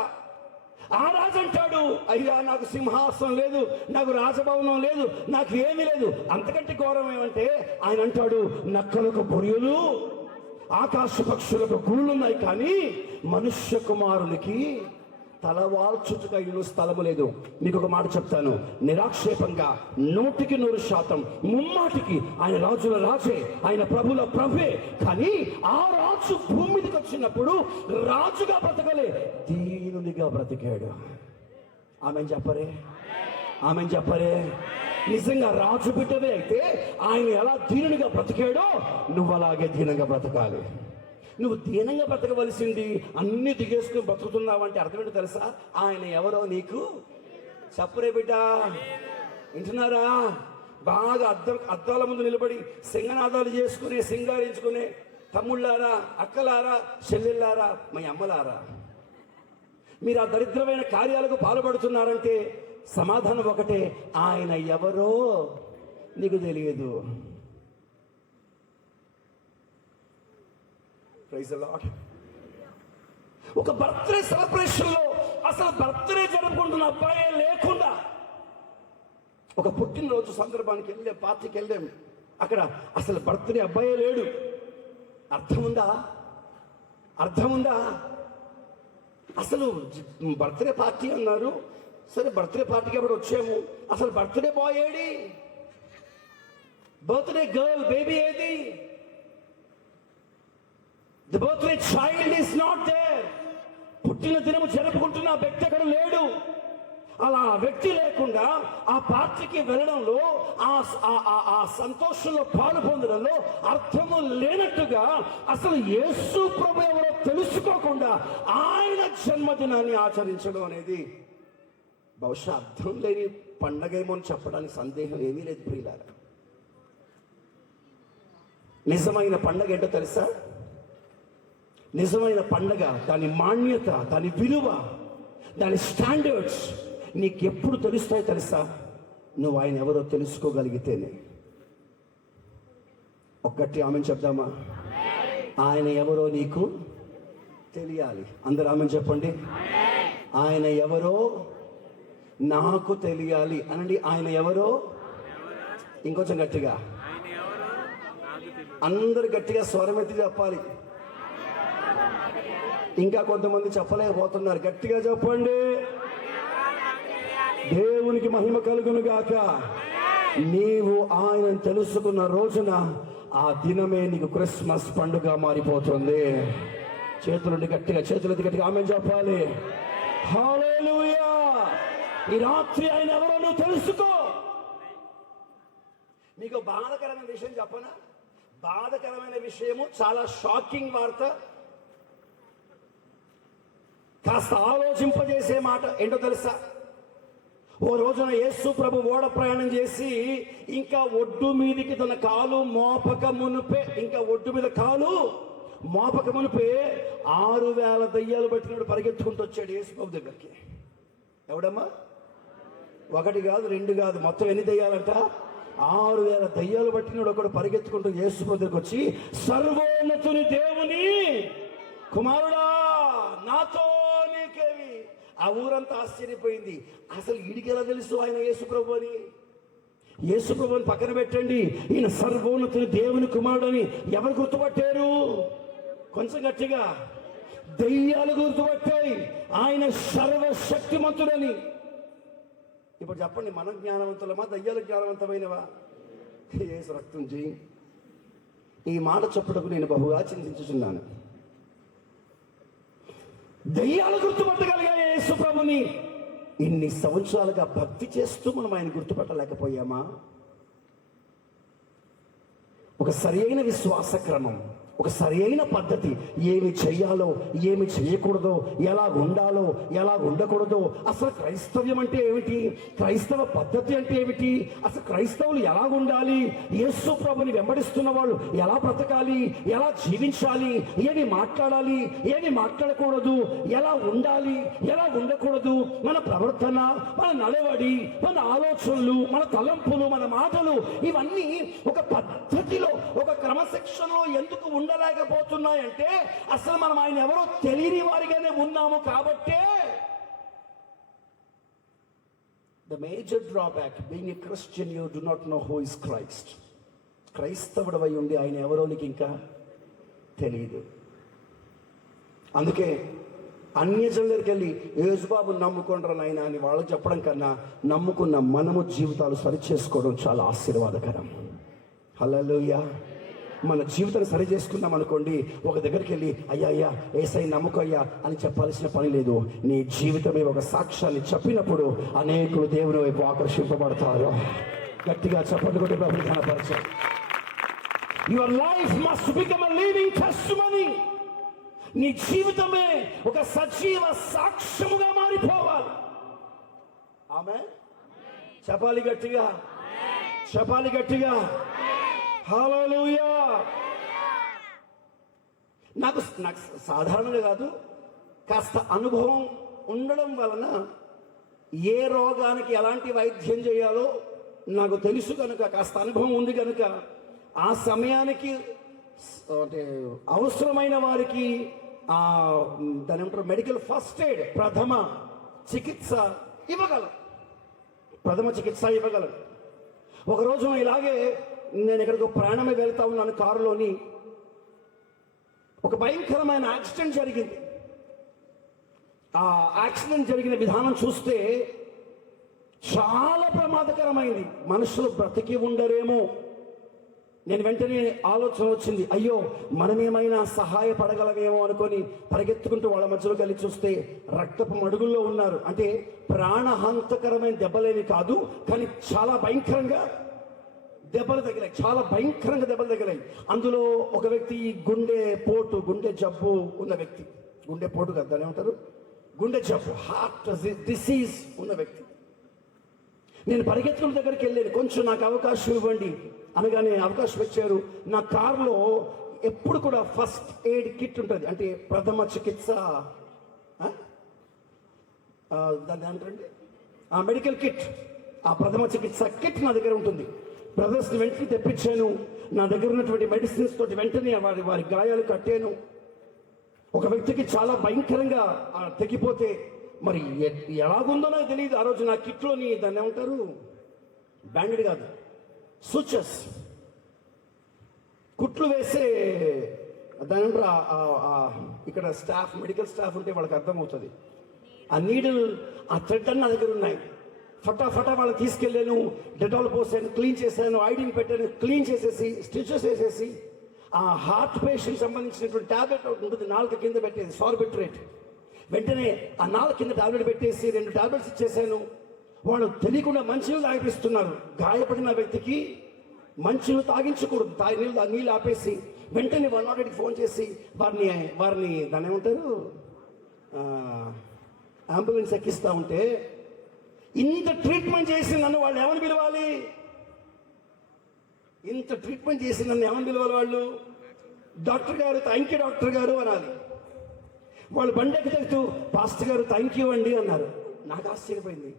ఆ రాజు అంటాడు, అయ్యా నాకు సింహాసనం లేదు, నాకు రాజభవనం లేదు, నాకు ఏమీ లేదు. అంతకంటే ఘోరం ఏమంటే ఆయన అంటాడు, నక్కలకు బొరియలు, ఆకాశ పక్షులకు గూళ్ళున్నాయి, కానీ మనుష్య కుమారునికి తలవాల్చుటకైన స్థలము లేదు. మీకు ఒక మాట చెప్తాను, నిరాక్షేపంగా 100% ముమ్మాటికి ఆయన రాజుల రాజే, ఆయన ప్రభుల ప్రభే. కానీ ఆ రాజు భూమి మీదకి వచ్చినప్పుడు రాజుగా బ్రతకలే, దీనునిగా బ్రతికాడు. ఆమె చెప్పరే నిజంగా రాజు బిడ్డవే అయితే ఆయన ఎలా దీనునిగా బ్రతికాడో నువ్వు అలాగే దీనంగా బ్రతకాలి. నువ్వు దీనంగా బ్రతకవలసింది అన్ని దిగేసుకుని బ్రతుకుతున్నావంటే అర్థమేంటో తెలుసా? ఆయన ఎవరో నీకు చెప్పరే బిడ్డ, వింటున్నారా? బాగా అద్దాల ముందు నిలబడి సింగనాదాలు చేసుకుని సింగారించుకునే తమ్ముళ్ళారా, అక్కలారా, చెల్లెళ్ళారా, మీ అమ్మలారా, మీరు ఆ దరిద్రమైన కార్యాలకు పాల్పడుతున్నారంటే సమాధానం ఒకటే, ఆయన ఎవరో నీకు తెలియదు. Praise the Lord. ఒక బర్త్డే సెలబ్రేషన్ లో అసలు బర్త్డే జరుపుకుంటున్న అబ్బాయే లేకుండా ఒక పుట్టినరోజు సందర్భానికి వెళ్ళే పార్టీకి వెళ్ళాం, అక్కడ అసలు బర్త్డే అబ్బాయే లేడు. అర్థం ఉందా? అసలు బర్త్డే పార్టీ అన్నారు, సరే బర్త్డే పార్టీకి ఎప్పుడు వచ్చాము, అసలు birthday boy AD, birthday girl baby ఏది? The birthday child is not there. పుట్టిన దినము జరుపుకుంటున్న వ్యక్తి అక్కడ లేడు. అలా వ్యక్తి లేకుండా ఆ పార్టీకి వెళ్ళడంలో ఆ సంతోషంలో పాలు పొందడంలో అర్థము లేనట్టుగా అసలు యేసు ప్రభు ఎవరో తెలుసుకోకుండా ఆయన జన్మదినాన్ని ఆచరించడం అనేది బహుశా అర్థం లేని పండగేమో అని చెప్పడానికి సందేహం ఏమీ లేదు ప్రియులారా. నిజమైన పండగ ఏంటో తెలుసా? నిజమైన పండగ దాని మాన్యత, దాని విలువ, దాని స్టాండర్డ్స్ నీకు ఎప్పుడు తెలుస్తాయో తెలుసా? నువ్వు ఆయన ఎవరో తెలుసుకోగలిగితేనే. ఒక్కటి ఆమెను చెప్దామా? ఆయన ఎవరో నీకు తెలియాలి. అందరూ ఆమెను చెప్పండి. ఆయన ఎవరో నాకు తెలియాలి అనండి. ఆయన ఎవరో, ఇంకొంచెం గట్టిగా, అందరు గట్టిగా స్వరమెత్తి చెప్పాలి. ఇంకా కొంతమంది చెప్పలేకపోతున్నారు, గట్టిగా చెప్పండి. దేవునికి మహిమ కలుగును గాక. నీవు ఆయనను తెలుసుకున్న రోజున ఆ దినమే నీకు క్రిస్మస్ పండుగ మారిపోతుంది. చేతులుండి గట్టిగా, చేతులెత్తి గట్టిగా ఆమేన్ చెప్పాలి. హల్లెలూయా. ఈ రాత్రి ఆయన ఎవరో నువ్వు తెలుసుకో. మీకు బాధకరమైన విషయం చెప్పనా? బాధకరమైన విషయము, చాలా షాకింగ్ వార్త, కాస్త ఆలోచింపజేసే మాట ఏంటో తెలుసా? ఓ రోజున యేసు ప్రభు ఓడ ప్రయాణం చేసి ఇంకా ఒడ్డు మీదికి తన కాలు మోపక మునిపే, ఇంకా ఒడ్డు మీద కాలు మోపక మునిపే 6,000 దయ్యాలు పట్టినప్పుడు పరిగెత్తుకుంటూ వచ్చాడు యేసు ప్రభు దగ్గరికి. ఎవడమ్మా? 1 కాదు 2 కాదు, మొత్తం ఎన్ని దయ్యాలంట? 6,000 దయ్యాలు పట్టినప్పుడు ఒకడు పరిగెత్తుకుంటూ యేసు ప్రభు దగ్గరికి వచ్చి, సర్వోన్నతుని దేవుని కుమారుడా నాతో నీకేవి. ఆ ఊరంతా ఆశ్చర్యపోయింది. అసలు వీడికి ఎలా తెలుసు ఆయన యేసుప్రభు అని? యేసుప్రభుని పక్కన పెట్టండి, ఈయన సర్వోన్నతుని దేవుని కుమారుడు అని ఎవరు గుర్తుపట్టారు? కొంచెం గట్టిగా. దయ్యాలు గుర్తుపట్టాయి ఆయన సర్వశక్తిమంతుడని. ఇప్పుడు చెప్పండి, మనం జ్ఞానవంతులమా, దయ్యాలు జ్ఞానవంతమైనవా? యేసు రక్తం చేయి. ఈ మాట చెప్పుటకు నేను బహుగా చింతించుచున్నాను. దయ్యాలు గుర్తుపట్టగలిగా యేసు ప్రభుని. ఇన్ని సంవత్సరాలుగా భక్తి చేస్తూ మనం ఆయన గుర్తుపట్టలేకపోయామా? ఒక సరి అయిన విశ్వాస క్రమం, ఒక సరి అయిన పద్ధతి, ఏమి చెయ్యాలో ఏమి చేయకూడదో, ఎలా ఉండాలో ఎలా ఉండకూడదో, అసలు క్రైస్తవ్యం అంటే ఏమిటి, క్రైస్తవ పద్ధతి అంటే ఏమిటి, అసలు క్రైస్తవులు ఎలా ఉండాలి, యేసు ప్రభుని వెంబడిస్తున్న వాళ్ళు ఎలా బ్రతకాలి, ఎలా జీవించాలి, ఏమి మాట్లాడాలి ఏమి మాట్లాడకూడదు, ఎలా ఉండాలి ఎలా ఉండకూడదు, మన ప్రవర్తన, మన నడవడి, మన ఆలోచనలు, మన తలంపులు, మన మాటలు, ఇవన్నీ ఒక పద్ధతిలో, ఒక క్రమశిక్షణలో ఎందుకు ఉండలేకపోతున్నాయంటే అసలు మనం ఆయన ఎవరో తెలియని వారిగానే ఉన్నాము కాబట్టే. The major drawback being a Christian, you do not know who is Christ. క్రైస్తవుడవై ఉండి ఆయన ఎవరో నీకు ఇంకా తెలియదు. అందుకే అన్యజనుల దగ్గరికి వెళ్ళి యేసుబాబు నమ్ముకుంటారు నాయన అని వాళ్ళు చెప్పడం కన్నా నమ్ముకున్న మనము జీవితాలు సరిచేసుకోవడం చాలా ఆశీర్వాదకరం. హల్లెలూయా. మన జీవితాన్ని సరి చేసుకున్నాం అనుకోండి, ఒక దగ్గరికి వెళ్ళి అయ్యా అయ్యా ఏసై నమ్మకయ్యా అని చెప్పాల్సిన పని లేదు. నీ జీవితమే ఒక సాక్ష్యాన్ని చెప్పినప్పుడు అనేకులు దేవుని వైపు ఆకర్షింపబడతారు. గట్టిగా చెప్పండి కొట్టి ప్రభుని కనపరచాలి. Your life must become a living testimony. నీ జీవితమే ఒక సజీవ సాక్ష్యముగా మారిపోవాలి. ఆమేన్. చెప్పాలి గట్టిగా, చెప్పాలి గట్టిగా. హల్లెలూయా. నాకు సాధారణంగా కాదు, కాస్త అనుభవం ఉండడం వలన ఏ రోగానికి ఎలాంటి వైద్యం చేయాలో నాకు తెలుసు కనుక, కాస్త అనుభవం ఉంది కనుక ఆ సమయానికి అంటే అవసరమైన వారికి దాని ఏమంటారు మెడికల్ ఫస్ట్ ఎయిడ్, ప్రథమ చికిత్స ఇవ్వగలను. ఒకరోజు ఇలాగే నేను ఎక్కడికి ప్రయాణమే వెళ్తా ఉన్నాను, కారులోని ఒక భయంకరమైన యాక్సిడెంట్ జరిగింది. ఆ యాక్సిడెంట్ జరిగిన విధానం చూస్తే చాలా ప్రమాదకరమైంది. మనుషులు బ్రతికి ఉండరేమో. నేను వెంటనే ఆలోచన వచ్చింది, అయ్యో మనమేమైనా సహాయపడగలమేమో అనుకొని పరిగెత్తుకుంటూ వాళ్ళ మధ్యలో కలిసి చూస్తే రక్తపు మడుగుల్లో ఉన్నారు. అంటే ప్రాణహాంతకరమైన దెబ్బలేవి కాదు, కానీ చాలా భయంకరంగా దెబ్బలు తగిలాయి, చాలా భయంకరంగా దెబ్బలు తగిలాయి. అందులో ఒక వ్యక్తి గుండె జబ్బు ఉన్న వ్యక్తి, గుండెపోటు కదా దాని ఏమంటారు, గుండె జబ్బు, హార్ట్ డిసీజ్ ఉన్న వ్యక్తి. నేను పరిగెత్తుకున్న దగ్గరికి వెళ్ళాను, కొంచెం నాకు అవకాశం ఇవ్వండి అనగానే అవకాశం ఇచ్చారు. నా కారులో ఎప్పుడు కూడా ఫస్ట్ ఎయిడ్ కిట్ ఉంటుంది, అంటే ప్రథమ చికిత్స, దాన్ని ఏమంటారండి, ఆ మెడికల్ కిట్, ఆ ప్రథమ చికిత్స కిట్ నా దగ్గర ఉంటుంది. బ్రదర్స్ని వెంటనే తెప్పించాను. నా దగ్గర ఉన్నటువంటి మెడిసిన్స్ తోటి వెంటనే వారి గాయాలు కట్టాను. ఒక వ్యక్తికి చాలా భయంకరంగా తెగిపోతే మరి ఎలాగుందో నాకు తెలియదు. ఆ రోజు నా కిట్లోని దాన్ని ఏమంటారు, బ్యాండెడ్ కాదు, సూచస్, కుట్లు వేసే దాని ఏమంటారు, ఇక్కడ స్టాఫ్, మెడికల్ స్టాఫ్ ఉంటే వాళ్ళకి అర్థమవుతుంది. ఆ నీడిల్, ఆ థ్రెడ్ అని నా దగ్గర ఉన్నాయి. ఫటాఫటా వాళ్ళు తీసుకెళ్ళాను, డెటాల్ పోసాను, క్లీన్ చేశాను, ఐడిన్ పెట్టాను, క్లీన్ చేసేసి స్టిచెస్ వేసేసి ఆ హార్ట్ పేషెంట్ సంబంధించినటువంటి ట్యాబ్లెట్ ఒకటి ఉంటుంది, నాలుక కింద పెట్టేది సార్బిట్రేట్. వెంటనే ఆ నాలుక కింద టాబ్లెట్ పెట్టేసి 2 టాబ్లెట్స్ ఇచ్చేసాను. వాళ్ళు తెలియకుండా మంచినీళ్ళు తాగిపిస్తున్నారు. గాయపడిన వ్యక్తికి మంచినీళ్ళు తాగించకూడదు, నీళ్ళు ఆపేసి వెంటనే 108కి ఫోన్ చేసి వారిని దాన్ని ఏమంటారు, అంబులెన్స్ ఎక్కిస్తూ ఉంటే ఇంత ట్రీట్మెంట్ చేసి నన్ను వాళ్ళు ఏమని పిలవాలి? ఇంత ట్రీట్మెంట్ చేసి నన్ను ఏమని పిలవాలి? వాళ్ళు డాక్టర్ గారు, థ్యాంక్ యూ డాక్టర్ గారు అనాలి. వాళ్ళు బండెక్కి తగ్గుతూ పాస్టర్ గారు థ్యాంక్ యూ అండి అన్నారు. నాకు ఆశ్చర్యపోయింది.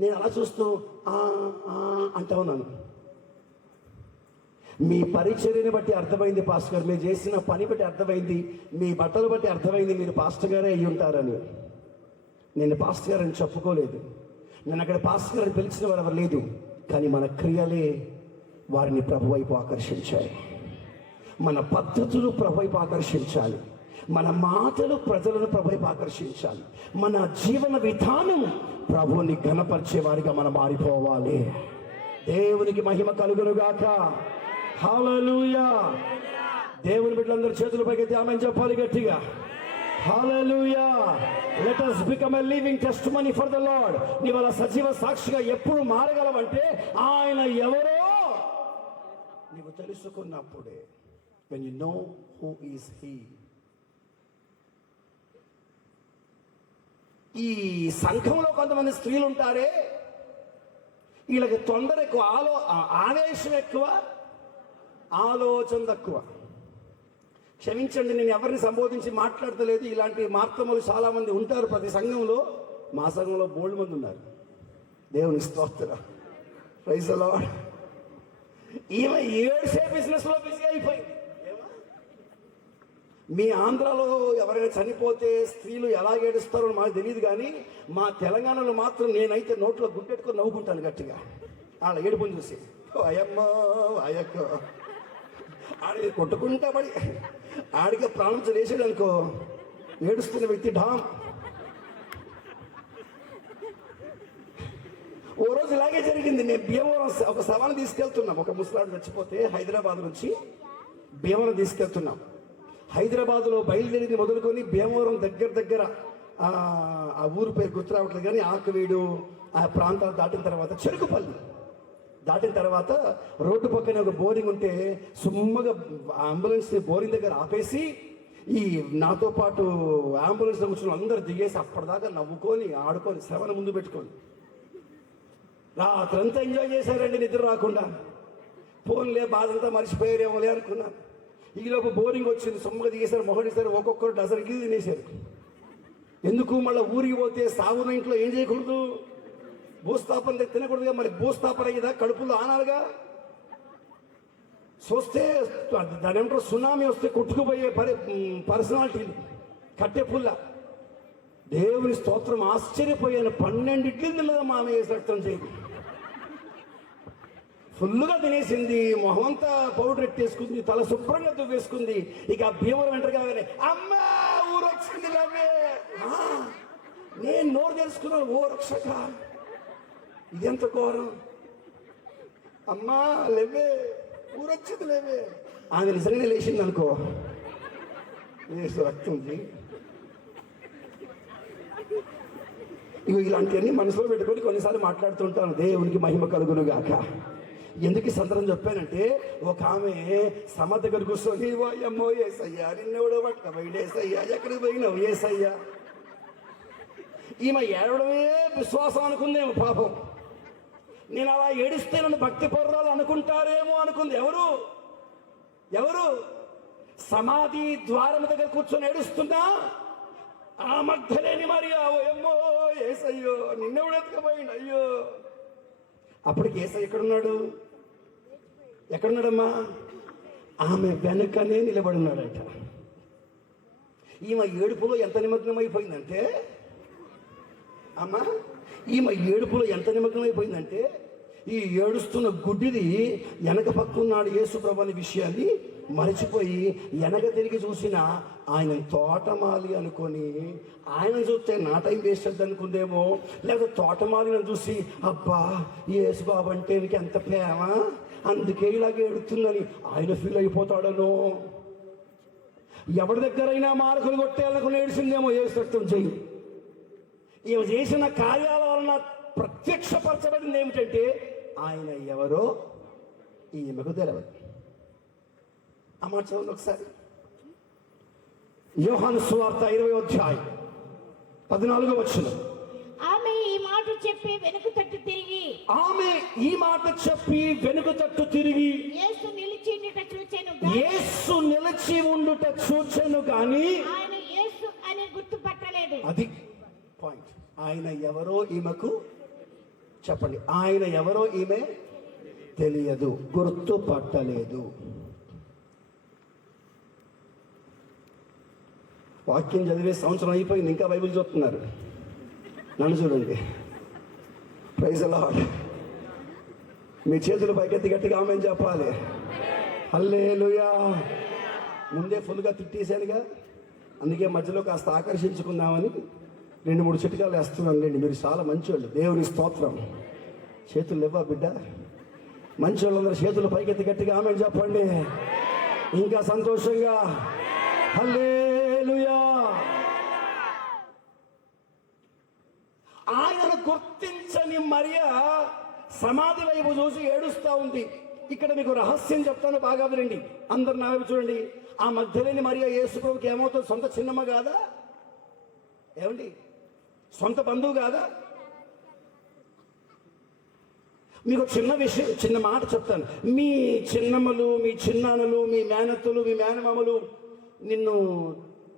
నేను అలా చూస్తూ అంటా ఉన్నాను. మీ పరిచర్యని బట్టి అర్థమైంది పాస్టర్ గారు, మీరు చేసిన పని బట్టి అర్థమైంది, మీ బట్టలు బట్టి అర్థమైంది మీరు పాస్టర్ గారే అయ్యి ఉంటారని. నేను పాస్టర్ గారు అని చెప్పుకోలేదు, నేను అక్కడ పాస్టర్ గారిని పిలిచిన వారు ఎవరు లేదు. కానీ మన క్రియలే వారిని ప్రభు వైపు ఆకర్షించాయి. మన పద్ధతులు ప్రభు వైపు ఆకర్షించాలి. మన మాటలు ప్రజలను ప్రభు వైపు ఆకర్షించాలి. మన జీవన విధానం ప్రభువుని ఘనపరిచే వారిగా మనం మారిపోవాలి. దేవునికి మహిమ కలుగునుగాక. హల్లెలూయా. దేవుని బిడ్డలందరూ చేతుల పైకి ఆమేన్ చెప్పాలి గట్టిగా. హల్లెలూయా. Let us become a living testimony for the Lord. నీవు అలా సజీవ సాక్షిగా ఎప్పుడు మారగలవంటే ఆయన ఎవరో నీవు తెలుసుకున్నప్పుడే. when you know who is he. ఈ సంఘంలో కొంతమంది స్త్రీలు ఉంటారే, వీళ్ళకి తొందర ఎక్కువ, ఆవేశం ఎక్కువ, ఆలోచన తక్కువ. క్షమించండి, నేను ఎవరిని సంబోధించి మాట్లాడతలేదు. ఇలాంటి మార్తములు చాలా మంది ఉంటారు ప్రతి సంఘంలో. మా సంఘంలో బోల్డ్ మంది ఉన్నారు. దేవుని స్తోత్రం. Praise the Lord. ఈమె 7 బిజినెస్ లో బిజీ అయిపోయింది. మీ ఆంధ్రాలో ఎవరైనా చనిపోతే స్త్రీలు ఎలా ఏడుస్తారో మాకు తెలియదు, కానీ మా తెలంగాణలో మాత్రం నేనైతే నోట్లో గుడ్డెట్టుకొని నవ్వుకుంటాను గట్టిగా వాళ్ళ ఏడుపుని చూసి. అయ్యమ్మో అయ్యక్కో ఆడికి కొట్టుకుంటా పడి ఆడికి ప్రాణం లేచాడు అనుకో, ఏడుస్తున్న వ్యక్తి ఢామ్. ఓ రోజు ఇలాగే జరిగింది. నేను భీమవరం ఒక శవాన్ని తీసుకెళ్తున్నాం. ఒక ముసలాడు చచ్చిపోతే హైదరాబాద్ నుంచి భీమవరం తీసుకెళ్తున్నాం. హైదరాబాద్లో బయలుదేరింది మొదలుకొని భీమవరం దగ్గర ఆ ఊరు పేరు గుర్తు రావట్లేదు, కానీ ఆకువీడు ఆ ప్రాంతాలు దాటిన తర్వాత చెరుకుపల్లి దాటిన తర్వాత రోడ్డు పక్కనే ఒక బోరింగ్ ఉంటే సుమ్మగా అంబులెన్స్ బోరింగ్ దగ్గర ఆపేసి ఈ నాతో పాటు అంబులెన్స్లో కూర్చుని అందరూ దిగేసి అప్పటిదాకా నవ్వుకొని ఆడుకొని శ్రవణ ముందు పెట్టుకొని రాత్రంతా ఎంజాయ్ చేశారండి, నిద్ర రాకుండా. ఫోన్లే బాధంతా మర్చిపోయారేమోలే అనుకున్నాను. ఈలోపు బోరింగ్ వచ్చింది, సొమ్మగా దిగేశారు, మొహడేశారు, ఒక్కొక్కరు డజన్ గిల్లి తినేశారు. ఎందుకు మళ్ళీ ఊరికి పోతే సాగున ఇంట్లో ఏం చేయకూడదు, భూస్థాపన తినకూడదుగా. మరి భూస్థాపన అయ్యేదా కడుపులో ఆనాలుగా. చూస్తే దాని ఏమంటారు, సునామీ వస్తే కొట్టుకుపోయే పర్సనాలిటీలు కట్టె పుల్ల. దేవుని స్తోత్రం. ఆశ్చర్యపోయాను. 12 ఇడ్లీలు తిన్నదా మామే రక్తం చేయదు. ఫుల్గా తినేసింది, మొహమంతా పౌడర్ ఎట్టేసుకుంది, తల శుభ్రంగా దువ్వేసుకుంది. ఇక భీమవరం వెంటనే కాగానే అమ్మా ఊరు వచ్చింది లేవే. నేను నోరు తెలుసుకున్నాను, ఓ రక్షక ఇదెంత ఘోరం. అమ్మా లేవే, ఊరు వచ్చింది లేవే. ఆమె నిజంగానే లేచింది అనుకో, రక్తం ఉంది. ఇవి ఇలాంటివన్నీ మనసులో పెట్టుకొని కొన్నిసార్లు మాట్లాడుతుంటాను. దేవునికి మహిమ కలుగును గాక. ఎందుకు ఈ సందర్భం చెప్పానంటే, ఒక ఆమె సమ దగ్గర కూర్చొని అమ్మో ఏసయ్యా నిన్నెవడో పట్టుకపోయిడేసయ్యా, ఎక్కడికి పోయినావు ఏసయ్యా. ఈమె ఏడవడమే విశ్వాసం అనుకుందేమో పాపం. నేను అలా ఏడిస్తే నన్ను భక్తి పొర్రాలు అనుకుంటారేమో అనుకుంది. ఎవరు సమాధి ద్వారం దగ్గర కూర్చొని ఏడుస్తున్నా ఆ మగ్ధలేని మరియా ఏమో ఏసయ్యో నిన్నెవడు ఎత్తుకపోయిండు అయ్యో. అప్పటికి ఏసయ్య ఎక్కడున్నాడమ్మా? ఆమె వెనుకనే నిలబడున్నాడట. ఈమె ఏడుపులో ఎంత నిమగ్నమైపోయిందంటే ఈ ఏడుస్తున్న గుడ్డిది వెనక పక్కున్నాడు యేసు ప్రభు అనే విషయాన్ని మరిచిపోయి వెనక తిరిగి చూసిన ఆయన తోటమాలి అనుకొని ఆయన చూస్తే నా టైం వేస్ట్ అవుతుంది అనుకుందేమో, లేకపోతే తోటమాలిని చూసి అబ్బా యేసుబాబు అంటే నీకు ఎంత ప్రేమ అందుకే ఇలాగే ఎడుతుందని ఆయన ఫీల్ అయిపోతాడను. ఎవరి దగ్గరైనా మార్కులు కొట్టేయాలనుకుని ఏడిసిందేమో యేసు చెయ్యి. ఈమె చేసిన కార్యాల వలన ప్రత్యక్షపరచబడింది ఏమిటంటే ఆయన ఎవరో ఈమెకు తెలియదు. ఆ మాట చదవండి ఒకసారి. యోహాను సువార్త 20వ అధ్యాయం 14వ వచనం. ఆమె ఈ మాట చెప్పి వెనుక తట్టు తిరిగి యేసు నిలిచి ఉండుట చూచెను కానీ ఆయన యేసు అని గుర్తుపట్టలేదు. అది పాయింట్. ఆయన ఎవరో ఈమెకు చెప్పండి. ఆయన ఎవరో ఈమె తెలియదు, గుర్తుపట్టలేదు. వాక్యం చదివే సంవత్సరం అయిపోయింది, ఇంకా బైబిల్ చదువుతున్నారు. నన్ను చూడండి. Praise the lord. మీ చేతులు పైకెత్తి గట్టిగా ఆమేన్ చెప్పాలి. హల్లెలూయా. ముందే ఫుల్గా తిట్టేశానుగా, అందుకే మధ్యలో కాస్త ఆకర్షించుకుందామని 2-3 చిట్కాలు వేస్తున్నాను లేండి. మీరు చాలా మంచివాళ్ళు, దేవుని స్తోత్రం. చేతులు లేవా బిడ్డ? మంచి వాళ్ళందరూ చేతులు పైకెత్తి గట్టిగా ఆమేన్ చెప్పండి. ఇంకా సంతోషంగా హల్లెలూయా. ఆయన గుర్తించని మరియా సమాధి వైపు చూసి ఏడుస్తూ ఉంది. ఇక్కడ మీకు రహస్యం చెప్తాను, బాగా వినండి. అందరు నా వైపు చూడండి. ఆ మధ్యలేని మరియా యేసుప్రభుకి ఏమవుతుంది? సొంత చిన్నమ్మ కాదా? ఏమండి, సొంత బంధువు కాదా? మీకు చిన్న విషయం, చిన్న మాట చెప్తాను. మీ చిన్నమ్మలు, మీ చిన్నాన్నలు, మీ మేనత్తలు, మీ మేనమామలు నిన్ను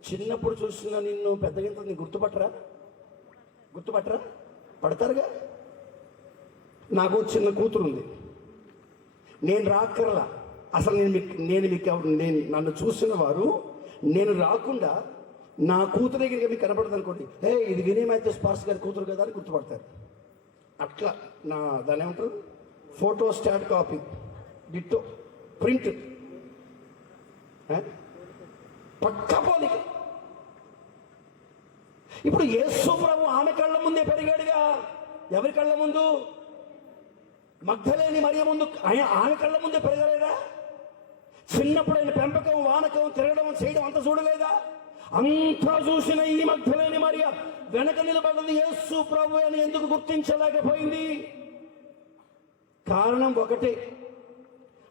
చిన్నప్పుడు చూసిన నిన్ను పెద్దగింత నీ గుర్తుపట్టరా? పడతారుగా. నాకు చిన్న కూతురు ఉంది. నేను రాక్కర్లా. అసలు నేను నన్ను చూసిన వారు నేను రాకుండా నా కూతురు దగ్గరికి మీకు కనపడదు అనుకోండి, ఇది వినయ్ మాథ్యూస్ పాస్టర్ గారి కూతురు కదా అని గుర్తుపడతారు. అట్లా నా దాని ఏమంటారు, photostat copy, ditto, print, పక్కా పోలిక. ఇప్పుడు యేసు ప్రభు ఆమె కళ్ళ ముందే పెరిగాడుగా. ఎవరి కళ్ళ ముందు? మగ్ధలేని మరియ ముందు. ఆమె కళ్ళ ముందే పెరగలేదా? చిన్నప్పుడు ఆయన పెంపకం, వానకం, తిరగడం, చేయడం అంతా చూడలేదా? అంతా చూసిన ఈ మగ్ధలేని మరియ వెనక నిలబడింది యేసు ప్రభు అని ఎందుకు గుర్తించలేకపోయింది? కారణం ఒకటే,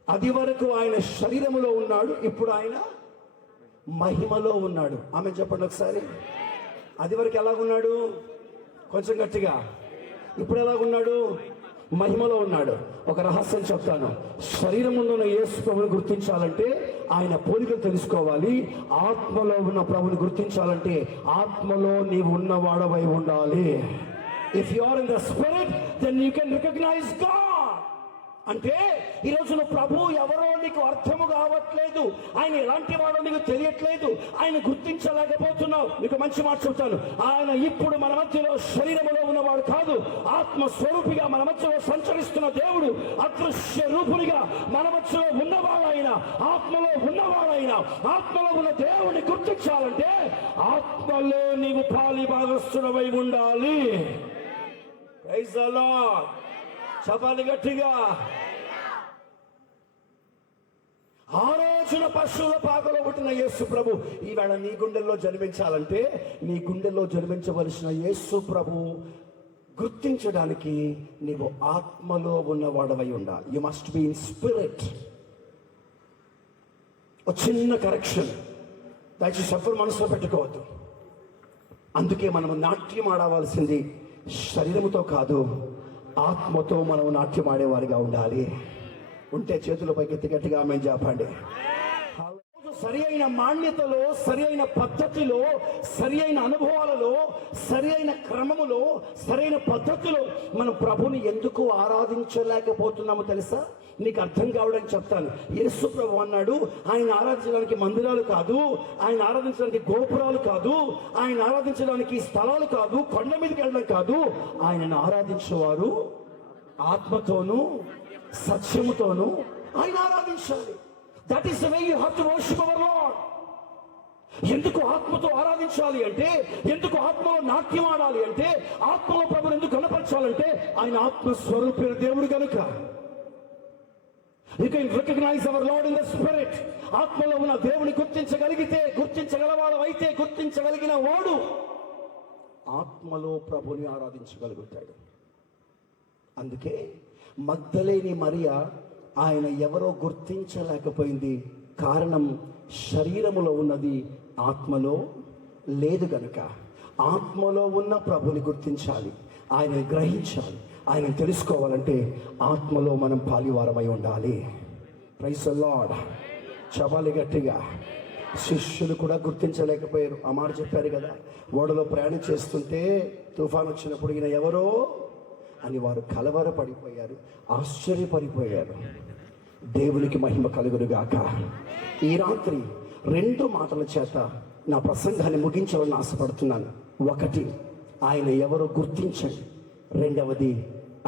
అది వరకు ఆయన శరీరములో ఉన్నాడు, ఇప్పుడు ఆయన మహిమలో ఉన్నాడు. ఆమె చెప్పండి ఒకసారి. అది వరకు ఎలాగున్నాడు? కొంచెం గట్టిగా. ఇప్పుడు ఎలాగున్నాడు? మహిమలో ఉన్నాడు. ఒక రహస్యం చెప్తాను. శరీరం ముందు ఉన్న యేసు ప్రభుని గుర్తించాలంటే ఆయన పోలికలు తెలుసుకోవాలి. ఆత్మలో ఉన్న ప్రభుని గుర్తించాలంటే ఆత్మలో నీవు ఉన్నవాడవై ఉండాలి. If you are in the spirit then you can recognise God. అంటే ఈరోజు నువ్వు ప్రభు ఎవరో నీకు అర్థము కావట్లేదు, ఆయన ఎలాంటి వాడో నీకు తెలియట్లేదు, ఆయన గుర్తించలేకపోతున్నావు. నీకు మంచి మాట చెప్తాను. ఆయన ఇప్పుడు మన మధ్యలో శరీరములో ఉన్నవాడు కాదు, ఆత్మస్వరూపిగా మన మధ్యలో సంచరిస్తున్న దేవుడు. అదృశ్య రూపునిగా మన మధ్యలో ఉన్నవాడైన, ఆత్మలో ఉన్నవాడైన, ఆత్మలో ఉన్న దేవుని గుర్తించాలంటే ఆత్మలో నీవు పాలి భాగస్తుడవై ఉండాలి. Praise the Lord. చెప్పాలి గట్టిగా. ఆ రోజున పశువుల పాకలో పుట్టిన యేసు ప్రభు ఈవేళ నీ గుండెల్లో జన్మించాలంటే, నీ గుండెల్లో జన్మించవలసిన యేసు ప్రభు గుర్తించడానికి నీవు ఆత్మలో ఉన్నవాడవై ఉండాలి. You must be in spirit. ఒక చిన్న కరెక్షన్ దయచేసి ఎవరు మనసులో పెట్టుకోవద్దు. అందుకే మనము నాట్యం ఆడవలసింది శరీరముతో కాదు, ఆత్మతో మనం నాట్యం ఆడేవారిగా ఉండాలి. ఉంటే చేతుల పైకి గట్టిగా ఆమేన్ చెప్పండి. సరి అయిన మాన్యతలో, సరి అయిన పద్ధతిలో, సరి అయిన అనుభవాలలో, సరి అయిన క్రమములో, సరైన పద్ధతిలో మనం ప్రభుని ఎందుకు ఆరాధించలేకపోతున్నామో తెలుసా? నీకు అర్థం కావడానికి చెప్తాను. యేసు ప్రభు అన్నాడు, ఆయన ఆరాధించడానికి మందిరాలు కాదు, ఆయన ఆరాధించడానికి గోపురాలు కాదు, ఆయన ఆరాధించడానికి స్థలాలు కాదు, కొండ మీదకి వెళ్ళడం కాదు, ఆయనను ఆరాధించేవారు ఆత్మతోనూ సత్యముతోనూ ఆయన ఆరాధించాలి. That is the way you have to worship our Lord. ఎందుకు ఆత్మతో ఆరాధించాలి అంటే, ఎందుకు ఆత్మలో నాట్యం ఆడాలి అంటే, ఆత్మలో ప్రభుని ఎందుకు కనపరచాలంటే ఆయన ఆత్మస్వరూపైన దేవుడు కనుక. You can recognise our Lord in the spirit. ఆత్మలో ఉన్న దేవుని గుర్తించగలవాడు అయితే, గుర్తించగలిగిన వాడు ఆత్మలో ప్రభుని ఆరాధించగలుగుతాడు. అందుకే మగ్దలేని మరియ ఆయన ఎవరో గుర్తించలేకపోయింది. కారణం శరీరములో ఉన్నది, ఆత్మలో లేదు గనుక. ఆత్మలో ఉన్న ప్రభుని గుర్తించాలి, ఆయన గ్రహించాలి. ఆయన తెలుసుకోవాలంటే ఆత్మలో మనం పాలివారమై ఉండాలి. Praise the Lord. చెప్పాలి గట్టిగా. శిష్యులు కూడా గుర్తించలేకపోయారు. ఆ మాట చెప్పారు కదా, ఓడలో ప్రయాణం చేస్తుంటే తుఫాన్ వచ్చినప్పుడు ఈయన ఎవరో అని వారు కలవరపడిపోయారు, ఆశ్చర్యపడిపోయారు. దేవునికి మహిమ కలుగునుగాక. ఈ రాత్రి 2 మాటల చేత నా ప్రసంగాన్ని ముగించాలని ఆశపడుతున్నాను. 1, ఆయన ఎవరో గుర్తించండి. 2వది,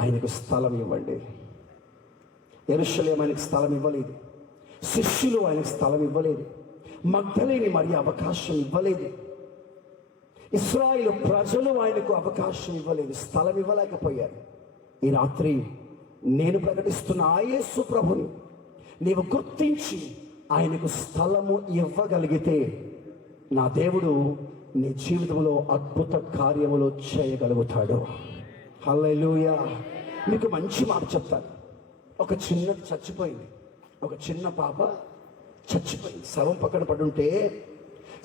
ఆయనకు స్థలం ఇవ్వండి. యెరూషలేము ఆయనకు స్థలం ఇవ్వలేదు, శిష్యులు ఆయనకు స్థలం ఇవ్వలేదు, మగ్దలేని మరి అవకాశం ఇవ్వలేదు, ఇశ్రాయేలు ప్రజలు ఆయనకు అవకాశం ఇవ్వలేదు, స్థలం ఇవ్వలేకపోయారు. ఈ రాత్రి నేను ప్రకటిస్తున్న ఆ యేసు ప్రభుని నీవు గుర్తించి ఆయనకు స్థలము ఇవ్వగలిగితే నా దేవుడు నీ జీవితంలో అద్భుత కార్యములు చేయగలుగుతాడు. హల్లెలూయా. మీకు మంచి మాట చెప్తాను. ఒక చిన్నది చచ్చిపోయింది, ఒక చిన్న పాప చచ్చిపోయింది. శవం పక్కన పడుంటే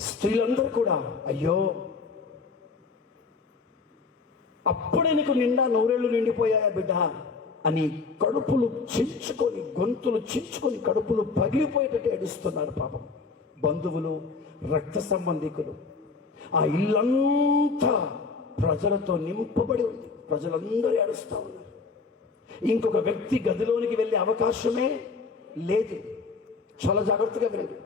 స్త్రీలందరూ కూడా అయ్యో, అప్పుడే నీకు నిండా నూరేళ్లు నిండిపోయాయా బిడ్డ అని కడుపులు చించుకొని, గొంతులు చించుకొని, కడుపులు పగిలిపోయేటట్టు ఏడుస్తున్నారు పాపం. బంధువులు, రక్త సంబంధికులు. ఆ ఇల్లంతా ప్రజలతో నింపబడి ఉంది. ప్రజలందరూ ఏడుస్తూ ఉన్నారు. ఇంకొక వ్యక్తి గదిలోనికి వెళ్ళే అవకాశమే లేదు. చాలా జాగ్రత్తగా వినండి.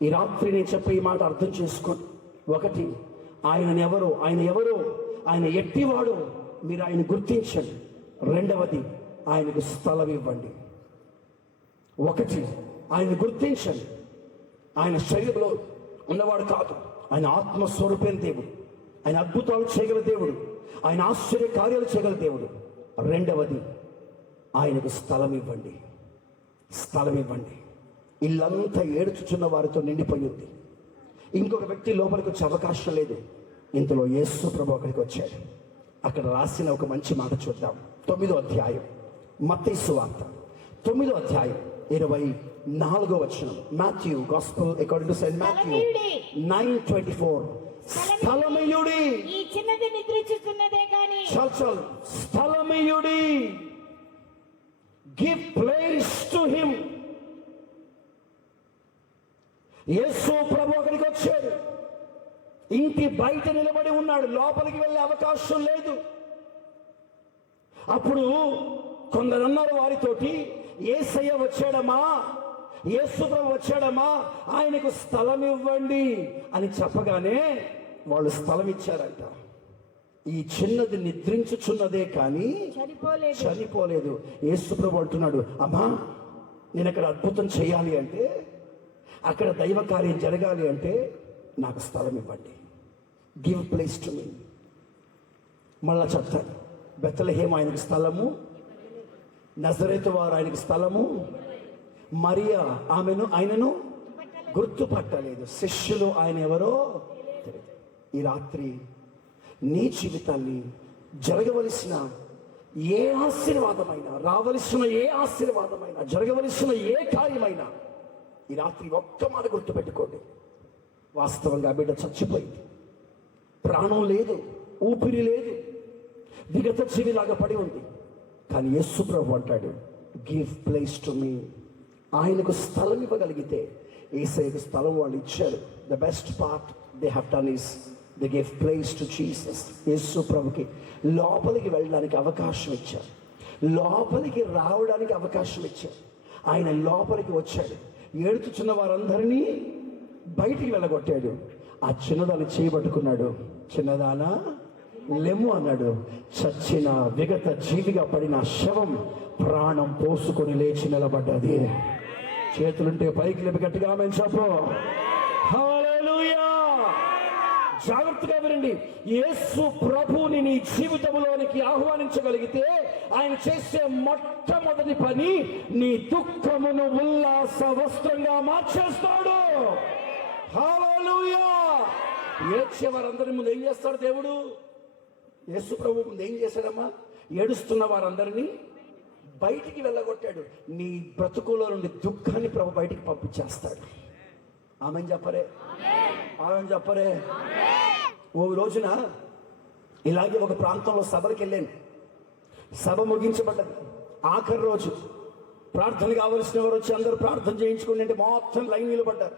ఈ రాత్రి నేను చెప్పే ఈ మాట అర్థం చేసుకోండి. 1, ఆయన ఎవరో, ఆయన ఎట్టివాడో మీరు ఆయన గుర్తించండి. 2వది, ఆయనకు స్థలం ఇవ్వండి. 1, ఆయన గుర్తించండి. ఆయన శరీరంలో ఉన్నవాడు కాదు, ఆయన ఆత్మస్వరూపైన దేవుడు, ఆయన అద్భుతాలు చేయగల దేవుడు, ఆయన ఆశ్చర్య కార్యాలు చేయగల దేవుడు. 2వది, ఆయనకు స్థలం ఇవ్వండి. స్థలం ఇవ్వండి. ఇల్లంతా ఏడుచుచున్న వారితో నిండిపోయి ఉంది. ఇంకొక వ్యక్తి లోపలికి వచ్చే అవకాశం లేదు. ఇంతలో యేసు ప్రభు అక్కడికి వచ్చాడు. అక్కడ రాసిన ఒక మంచి మాట చూద్దాం. 9వ అధ్యాయం మత్తయి సువార్త 9వ అధ్యాయం 24వ వచనం. Matthew gospel according to Saint Matthew 9:24. స్థలమయుడి, ఈ చిన్నది నిద్రించుతున్నదే గాని చల్ స్థలమయుడి, గివ్ ప్లేస్ టు హిమ్. యేసు ప్రభు అక్కడికి వచ్చాడు. ఇంటి బయట నిలబడి ఉన్నాడు, లోపలికి వెళ్ళే అవకాశం లేదు. అప్పుడు కొందరన్నారు వారితోటి, యేసయ్య వచ్చాడమ్మా, యేసు ప్రభు వచ్చాడమ్మా, ఆయనకు స్థలం ఇవ్వండి అని చెప్పగానే వాళ్ళు స్థలం ఇచ్చారంట. ఈ చిన్నది నిద్రించుచున్నదే కానీ చనిపోలేదు. యేసు ప్రభు అంటున్నాడు, అమ్మా నేను అక్కడ అద్భుతం చేయాలి అంటే, అక్కడ దైవ కార్యం జరగాలి అంటే నాకు స్థలం ఇవ్వండి. Give place to me. మళ్ళా చెప్తాను. బెత్లెహేము ఆయనకు స్థలము, నజరేతు వారు ఆయనకు స్థలము, మరియా ఆయనను గుర్తుపట్టలేదు, శిష్యులు ఆయన ఎవరో తెలియదు. ఈ రాత్రి నీ జీవితాన్ని జరగవలసిన ఏ ఆశీర్వాదమైనా, రావలసిన ఏ ఆశీర్వాదమైనా, జరగవలసిన ఏ కార్యమైనా ఈ రాత్రి ఒక్క మాట గుర్తుపెట్టుకోండి. వాస్తవంగా బిడ్డ చచ్చిపోయింది, ప్రాణం లేదు, ఊపిరి లేదు, విగత జీవిలాగా పడి ఉంది. కానీ యేసు ప్రభు అంటాడు, గివ్ ప్లేస్ టు మీ. ఆయనకు స్థలం ఇవ్వగలిగితే, యేసయ్యకు స్థలం వాళ్ళు ఇచ్చారు. The best part they have done is they give place to Jesus. Yesu ప్రభుకి లోపలికి వెళ్ళడానికి అవకాశం ఇచ్చారు, లోపలికి రావడానికి అవకాశం ఇచ్చారు. ఆయన లోపలికి వచ్చాడు, ఏడుచుచున్న వారందరినీ బయటికి వెళ్ళగొట్టాడు. ఆ చిన్నదాన్ని చేయబట్టుకున్నాడు. చిన్నదానా లెమ్ము అన్నాడు. చచ్చిన విగత జీవిగా పడిన శవం ప్రాణం పోసుకొని లేచి నిలబడ్డది. చేతులుంటే పైకి లేపి గట్టిగా ఆమేన్ చెప్పు. హల్లెలూయా. జాగ్రత్తగా వినండి. యేసు ప్రభువుని నీ జీవితంలోనికి ఆహ్వానించగలిగితే ఆయన చేసే మొట్టమొదటి పని నీ దుఃఖమును ఉల్లాస వస్త్రంగా మార్చేస్తాడు. హల్లెలూయా. ఏడ్చే వారందరి ముందు ఏం చేస్తాడు దేవుడు? యేసు ప్రభు ముందు ఏం చేశాడమ్మా? ఏడుస్తున్న వారందరినీ బయటికి వెళ్ళగొట్టాడు. నీ బ్రతుకులో నుండి దుఃఖాన్ని ప్రభు బయటికి పంపించేస్తాడు. ఆమెన్ చెప్పరే, ఆమెన్ చెప్పరే. ఓ రోజున ఇలాగే ఒక ప్రాంతంలో సభలకు వెళ్ళాను. సభ ముగించబడ్డది. ఆఖరి రోజు ప్రార్థన కావలసిన వారు వచ్చి అందరూ ప్రార్థన చేయించుకుని అంటే మొత్తం లైన్ నిలబడ్డారు.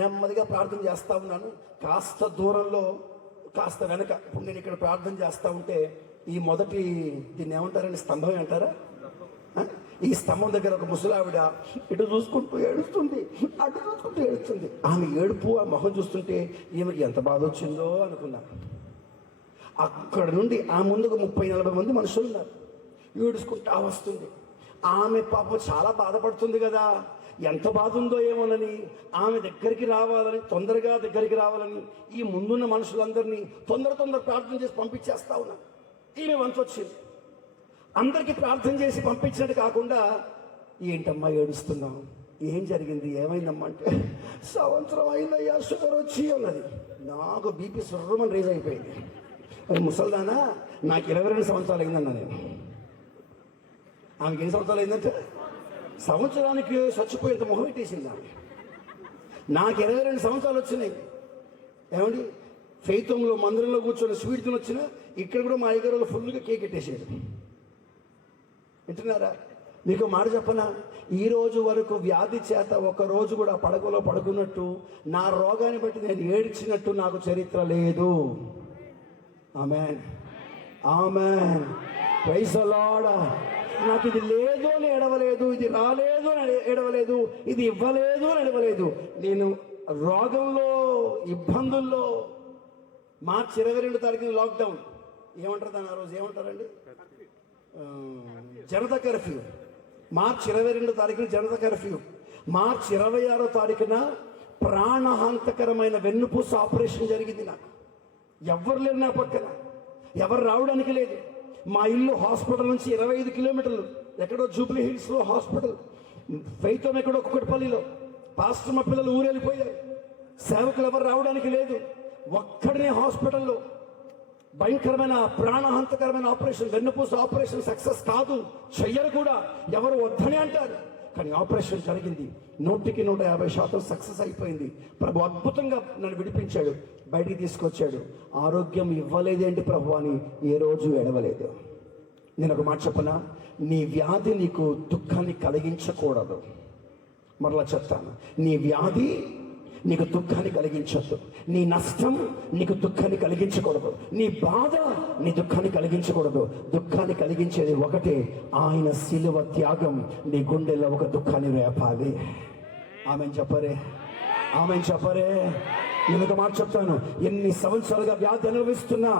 నెమ్మదిగా ప్రార్థన చేస్తా ఉన్నాను. కాస్త దూరంలో కాస్త వెనక ఇప్పుడు నేను ఇక్కడ ప్రార్థన చేస్తా ఉంటే ఈ మొదటి దీన్ని ఏమంటారండి, స్తంభం అంటారా? ఈ స్తంభం దగ్గర ఒక ముసలావిడ ఇటు చూసుకుంటూ ఏడుస్తుంది, అటు చూసుకుంటూ ఏడుస్తుంది. ఆమె ఏడుపు, ఆ మొహం చూస్తుంటే ఈమెకి ఎంత బాధ వచ్చిందో అనుకున్నా. అక్కడ నుండి ఆ ముందుకు 30-40 మంది మనుషులు ఉన్నారు. ఏడుచుకుంటా వస్తుంది. ఆమె పాపం చాలా బాధపడుతుంది కదా, ఎంత బాధ ఉందో ఏమోనని ఆమె దగ్గరికి రావాలని, తొందరగా దగ్గరికి రావాలని ఈ ముందున్న మనుషులందరినీ తొందర ప్రార్థన చేసి పంపించేస్తా ఉన్నా. ఈమె వంతు వచ్చింది. అందరికీ ప్రార్థన చేసి పంపించినట్టు కాకుండా, ఏంటమ్మా ఏడుస్తున్నాం, ఏం జరిగింది, ఏమైందమ్మా అంటే, సంవత్సరం అయిందయ్యా షుగర్ వచ్చి అన్నది. నాకు బీపీ సుర్రమని రేజ్ అయిపోయింది. అది ముసల్దానా, నాకు 22 సంవత్సరాలు అయిందన్నా నేను. ఆమెకి ఎన్ని సంవత్సరాలు అయిందంటే సంవత్సరానికి చచ్చిపోయేంత మొహం పెట్టేసింది ఆమె. నాకు 22 సంవత్సరాలు వచ్చినాయి. ఏమండి, ఫైతంలో మందిరంలో కూర్చొని స్వీట్ తిని వచ్చినా ఇక్కడ కూడా మా అయ్యగారు ఫుల్గా కేక్ పెట్టేసాడు. వింటున్నారా? మీకు మాట చెప్పనా, ఈ రోజు వరకు వ్యాధి చేత ఒక రోజు కూడా పడకలో పడుకున్నట్టు, నా రోగాన్ని బట్టి నేను ఏడ్చినట్టు నాకు చరిత్ర లేదు. ఆమేన్, ఆమేన్, ప్రైజ్ ది లార్డ్. నాకు ఇది లేదు అని ఏడవలేదు, ఇది రాలేదు అని ఏడవలేదు, ఇది ఇవ్వలేదు అని ఏడవలేదు. నేను రోగంలో, ఇబ్బందుల్లో, మార్చి 22 తారీఖున లాక్డౌన్, ఏమంటారు దాన్ని, ఆ రోజు ఏమంటారండి, జనతా కర్ఫ్యూ. మార్చి 22 తారీఖున జనతా కర్ఫ్యూ. మార్చి 26 తారీఖున ప్రాణహాంతకరమైన వెన్నుపూస ఆపరేషన్ జరిగింది. నాకు ఎవరు లేరు, నా పక్కన ఎవరు రావడానికి లేదు. మా ఇల్లు హాస్పిటల్ నుంచి 25 కిలోమీటర్లు. ఎక్కడో జూబ్లీ హిల్స్లో హాస్పిటల్, ఫైతం ఎక్కడో కుక్కటిపల్లిలో. పాస్టర్ మా పిల్లలు ఊరెళ్ళిపోయారు. సేవకులు ఎవరు రావడానికి లేదు. ఒక్కడనే హాస్పిటల్లో భయంకరమైన ప్రాణహంతకరమైన ఆపరేషన్, వెన్నుపూస ఆపరేషన్ సక్సెస్ కాదు, చెయ్యరు కూడా, ఎవరు వద్దని అంటారు. కానీ ఆపరేషన్ జరిగింది. 100% సక్సెస్ అయిపోయింది. ప్రభు అద్భుతంగా నన్ను విడిపించాడు, బయటికి తీసుకొచ్చాడు. ఆరోగ్యం ఇవ్వలేదేంటి ప్రభు అని ఏ రోజు ఎడవలేదు. నేను ఒక మాట చెప్పనా, నీ వ్యాధి నీకు దుఃఖాన్ని కలిగించకూడదు. మరలా చెప్తాను, నీ వ్యాధి నీకు దుఃఖాన్ని కలిగించద్దు. నీ నష్టం నీకు దుఃఖాన్ని కలిగించకూడదు. నీ బాధ నీ దుఃఖాన్ని కలిగించకూడదు. దుఃఖాన్ని కలిగించేది ఒకటే, ఆయన శిలువ త్యాగం నీ గుండెల్లో ఒక దుఃఖాన్ని రేపాలి. ఆమెన్ చెప్పరే, ఆమెన్ చెప్పరే. నేను ఒక మాట చెప్తాను, ఎన్ని సంవత్సరాలుగా వ్యాధి అనుభవిస్తున్నా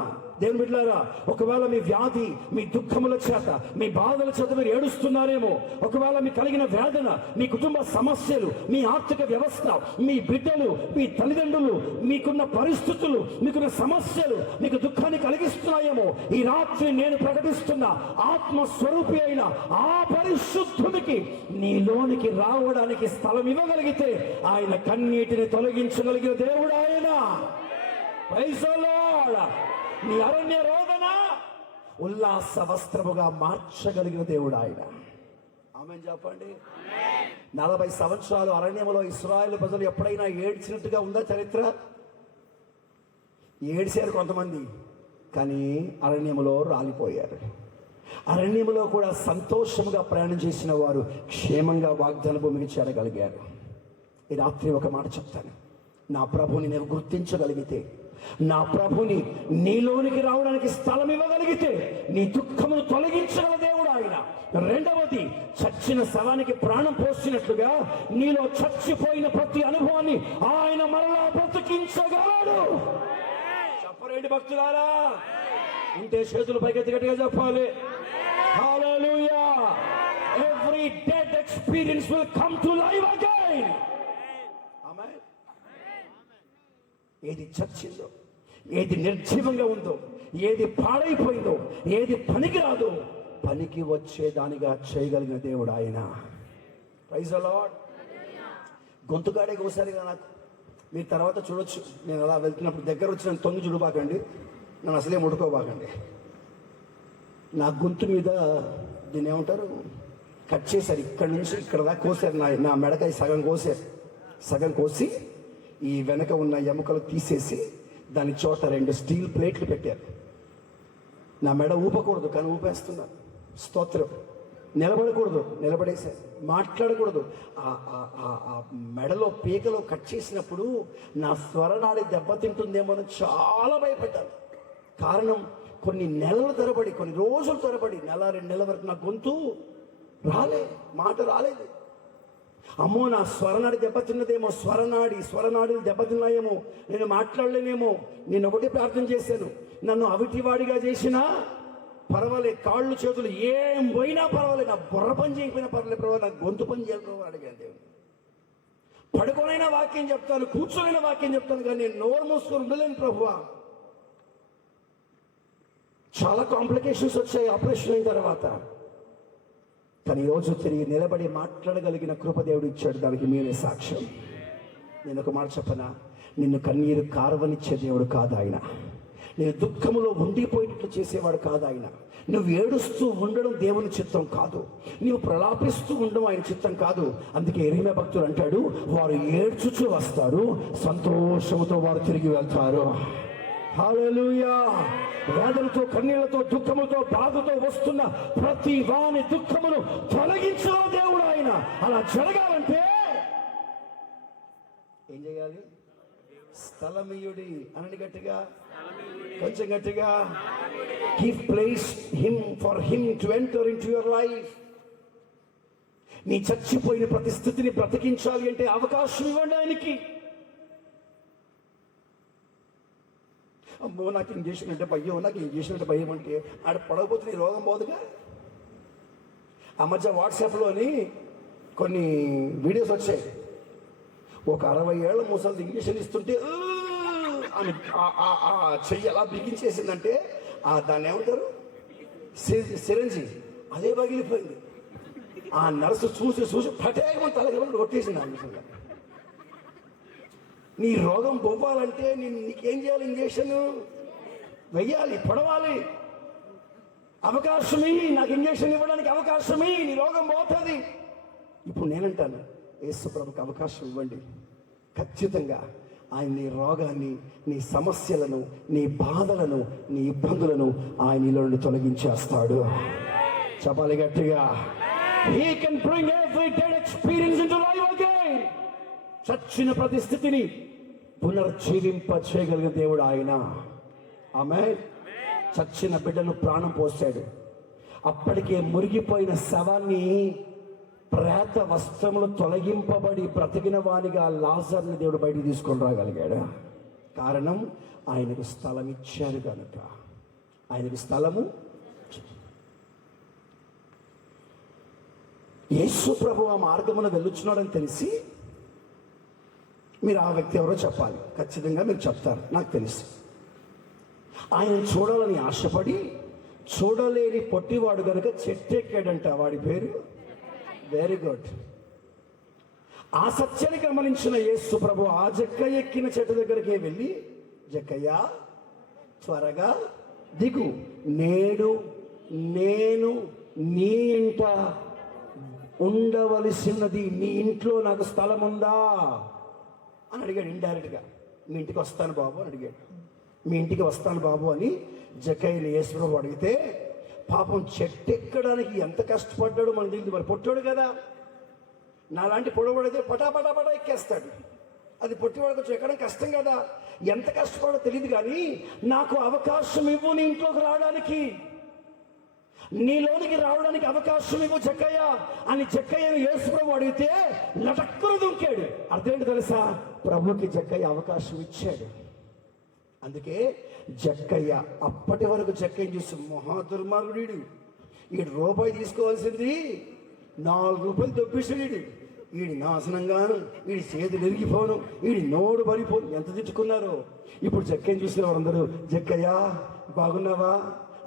దేవుని బిడ్డలారా, ఒకవేళ మీ వ్యాధి, మీ దుఃఖముల చేత, మీ బాధల చేత మీరు ఏడుస్తున్నారేమో, ఒకవేళ మీ కలిగిన వేదన, మీ కుటుంబ సమస్యలు, మీ ఆర్థిక వ్యవస్థ, మీ బిడ్డలు, మీ తల్లిదండ్రులు, మీకున్న పరిస్థితులు, మీకున్న సమస్యలు మీకు దుఃఖాన్ని కలిగిస్తున్నాయేమో, ఈ రాత్రి నేను ప్రకటిస్తున్న ఆత్మస్వరూపి అయిన ఆ పరిశుద్ధుడికి నీలోనికి రావడానికి స్థలం ఇవ్వగలిగితే ఆయన కన్నీటిని తొలగించగలిగిన దేవుడు ఆయన. Praise the Lord. నీ అరణ్య రోదన ఉల్లాస వస్త్రముగా మార్చగలిగిన దేవుడు ఆయన. ఆమేన్ చెప్పండి. 40 సంవత్సరాలు అరణ్యములో ఇశ్రాయేలు ప్రజలు ఎప్పుడైనా ఏడ్చినట్టుగా ఉందా చరిత్ర? ఏడ్చారు కొంతమంది, కానీ అరణ్యములో రాలిపోయారు. అరణ్యములో కూడా సంతోషముగా ప్రయాణం చేసిన వారు క్షేమంగా వాగ్దాన భూమికి చేరగలిగారు. ఈ రాత్రి ఒక మాట చెప్తాను, నా ప్రభుని నేను గుర్తించగలిగితే, నా ప్రభుని నీలోనికి రావడానికి స్థలం ఇవ్వగలిగితే నీ దుఃఖమును తొలగించగల దేవుడు ఆయన. రెండవది, చచ్చిన శవానికి ప్రాణం పోసినట్లుగా నీలో చచ్చిపోయిన ప్రతి అనుభవాన్ని ఆయన మరలా బ్రతికించగలడు. చెప్పరేంటి భక్తులారా? ఉంటే చేతులు పైకెత్తి గట్టిగా చెప్పాలి. హల్లెలూయా. Every every dead experience will come to life again. Amen. ఏది చచ్చిందో, ఏది నిర్జీవంగా ఉందో, ఏది పాడైపోయిందో, ఏది పనికిరాదో పనికి వచ్చేదానిగా చేయగలిగిన దేవుడు ఆయన. Praise the lord. గొంతుకాడే ఒకసారిగా నాకు మీరు తర్వాత చూడొచ్చు, నేను అలా వెళ్తున్నప్పుడు దగ్గర వచ్చిన తొంగి చూడబాకండి, నన్ను అసలే ముడుకోబాకండి. నా గొంతు మీద దీన్ని ఏమంటారు, కట్ చేశారు, ఇక్కడి నుంచి ఇక్కడ దాకా కోసారు. నా మెడకాయ సగం కోసి ఈ వెనక ఉన్న ఎముకలు తీసేసి దాని చోట 2 స్టీల్ ప్లేట్లు పెట్టారు. నా మెడ ఊపకూడదు కానీ ఊపేస్తున్నారు. స్తోత్రం. నిలబడకూడదు, నిలబడేశారు. మాట్లాడకూడదు. ఆ మెడలో పీకలో కట్ చేసినప్పుడు నా స్వరనాడి దెబ్బతింటుందేమో చాలా భయపడ్డాను. కారణం, కొన్ని నెలల తరబడి, కొన్ని రోజుల తరబడి, 1-2 నెలల వరకు నా గొంతు మాట రాలేదు. అమ్మో, నా స్వరనాడి దెబ్బతిన్నదేమో, స్వరనాడిలు దెబ్బతిన్నాయేమో, నేను మాట్లాడలేనేమో. నేను ఒకటే ప్రార్థన చేశాను, నన్ను అవిటివాడిగా చేసినా పర్వాలేదు, కాళ్ళు చేతులు ఏం పోయినా పర్వాలేదు, నా బుర్ర పని చేయకపోయినా పర్వాలేదు ప్రభావ, నా గొంతు పని చేయాలి ప్రభావ అడిగాను దేవుడు. పడుకోనైనా వాక్యం చెప్తాను, కూర్చోనైనా వాక్యం చెప్తాను, కానీ నేను నోరు మూసుకొని ఉండలేను ప్రభువా. చాలా కాంప్లికేషన్స్ వచ్చాయి ఆపరేషన్ అయిన తర్వాత. కానీ ఈరోజు తిరిగి నిలబడి మాట్లాడగలిగిన కృపదేవుడు ఇచ్చాడు. దానికి మీరే సాక్ష్యం. నేను ఒక మాట చెప్పనా, నిన్ను కన్నీరు కారవనిచ్చే దేవుడు కాదు ఆయన. నేను దుఃఖములో ఉండిపోయినట్లు చేసేవాడు కాదు ఆయన. నువ్వు ఏడుస్తూ ఉండడం దేవుని చిత్తం కాదు, నువ్వు ప్రలాపిస్తూ ఉండడం ఆయన చిత్తం కాదు. అందుకే ఎరిమే భక్తుడు అంటాడు, వారు ఏడ్చుచూ వస్తారు, సంతోషంతో వారు తిరిగి వెళ్తారు. హల్లెలూయా. వేదనతో, కన్నీళ్లతో, దుఃఖముతో, బాధతో వస్తున్న ప్రతి వాని దుఃఖమును తొలగించిన దేవుడు ఆయన. అలా జరగాలంటే ఏం చేయాలి? స్థలమీయుడి అనండి గట్టిగా, కొంచెం గట్టిగా. Give place for him to enter into your life. నీ చచ్చిపోయిన ప్రతి స్థితిని బ్రతికించాలి అంటే అవకాశం ఇవ్వండి ఆయనకి. అమ్మో, నాకు ఇంజక్షన్ అంటే భయం, నాకు ఇంజక్షన్ అంటే భయం అంటే ఆడ పడకపోతే రోగం పోదుగా. ఆ మధ్య వాట్సాప్లోని కొన్ని వీడియోస్ వచ్చాయి. ఒక 60 ఏళ్ల ముసలి ఇంజక్షన్ ఇస్తుంటే అని చెయ్యి ఎలా బిగించేసిందంటే దాన్ని ఏమంటారు, సిరంజి, అదే పగిలిపోయింది. ఆ నర్సు చూసి పటేయమని తలకి కొట్టేసింది. ఆ విషయంగా నీ రోగం పోవాలంటే నీకేం చేయాలి? ఇంజక్షన్ వెయ్యాలి, పొడవాలి. అవకాశమే, నాకు ఇంజక్షన్ ఇవ్వడానికి అవకాశమే, నీ రోగం పోతుంది. ఇప్పుడు నేనంటాను, యేసు ప్రభుకి అవకాశం ఇవ్వండి. ఖచ్చితంగా ఆయన నీ రోగాన్ని, నీ సమస్యలను, నీ బాధలను, నీ ఇబ్బందులను ఆయన నీలో నుండి తొలగించేస్తాడు. చెప్పాలి గట్టిగా. He can bring every dead experience into life again. చచ్చిన ప్రతి స్థితిని పునర్జీవింప చేయగలిగిన దేవుడు ఆయన. ఆమేన్. చచ్చిన బిడ్డను ప్రాణం పోసాడు. అప్పటికే మురిగిపోయిన శవాన్ని ప్రేత వస్త్రములు తొలగింపబడి బ్రతికిన వానిగా లాజర్ని దేవుడు బయటికి తీసుకొని రాగలిగాడు. కారణం, ఆయనకు స్థలం ఇచ్చారు కనుక. ఆయనకు స్థలము. యేసు ప్రభు ఆ మార్గమున వెళ్ళుచున్నాడని తెలిసి మీరు ఆ వ్యక్తి ఎవరో చెప్పాలి. ఖచ్చితంగా మీరు చెప్తారు, నాకు తెలుసు. ఆయన చూడాలని ఆశపడి చూడలేని పొట్టివాడు కనుక చెట్టు ఎక్కాడంట. వాడి పేరు, వెరీ గుడ్. ఆ సత్యాన్ని గమనించిన యేసు ప్రభు ఆ జక్కయ్య ఎక్కిన చెట్టు దగ్గరికి వెళ్ళి, జక్కయ్య త్వరగా దిగు, నేడు నేను నీ ఇంట ఉండవలసినది, నీ ఇంట్లో నాకు స్థలం ఉందా అని అడిగాడు. ఇండైరెక్ట్గా మీ ఇంటికి వస్తాను బాబు అని అడిగాడు. మీ ఇంటికి వస్తాను బాబు అని జక్కయ్యని యేసు ప్రభు అడిగితే, పాపం చెట్టు ఎక్కడానికి ఎంత కష్టపడ్డాడు మనకు తెలియదు. మరి పొట్టాడు కదా, నాలాంటి పొడవడైతే పటా ఎక్కేస్తాడు. అది పొట్టివాడు కొంచెం ఎక్కడం కష్టం కదా, ఎంత కష్టపడో తెలియదు. కానీ నాకు అవకాశం ఇవ్వు నీ ఇంట్లోకి రావడానికి, నీలోనికి రావడానికి అవకాశం ఇవ్వు జక్కయ్య అని జక్కయ్యను యేసు ప్రభు అడిగితే లటక్కున దుంకాడు. అర్థమేంటి తెలుసా? ప్రభుకి జక్కయ్య అవకాశం ఇచ్చాడు. అందుకే జక్కయ్య అప్పటి వరకు జక్కయ్య చూసి, మహా దుర్మార్గుడు, ఈ రూపాయి తీసుకోవాల్సింది ₹4 దొబ్బేసాడు. వీడి నాశనంగాను, వీడి చేతులు ఎరిగిపోను, వీడి నోడు పడిపోను. ఎంత తిట్టుకున్నారో. ఇప్పుడు జక్కయ్యని చూసిన వారందరూ, జక్కయ్యా బాగున్నావా,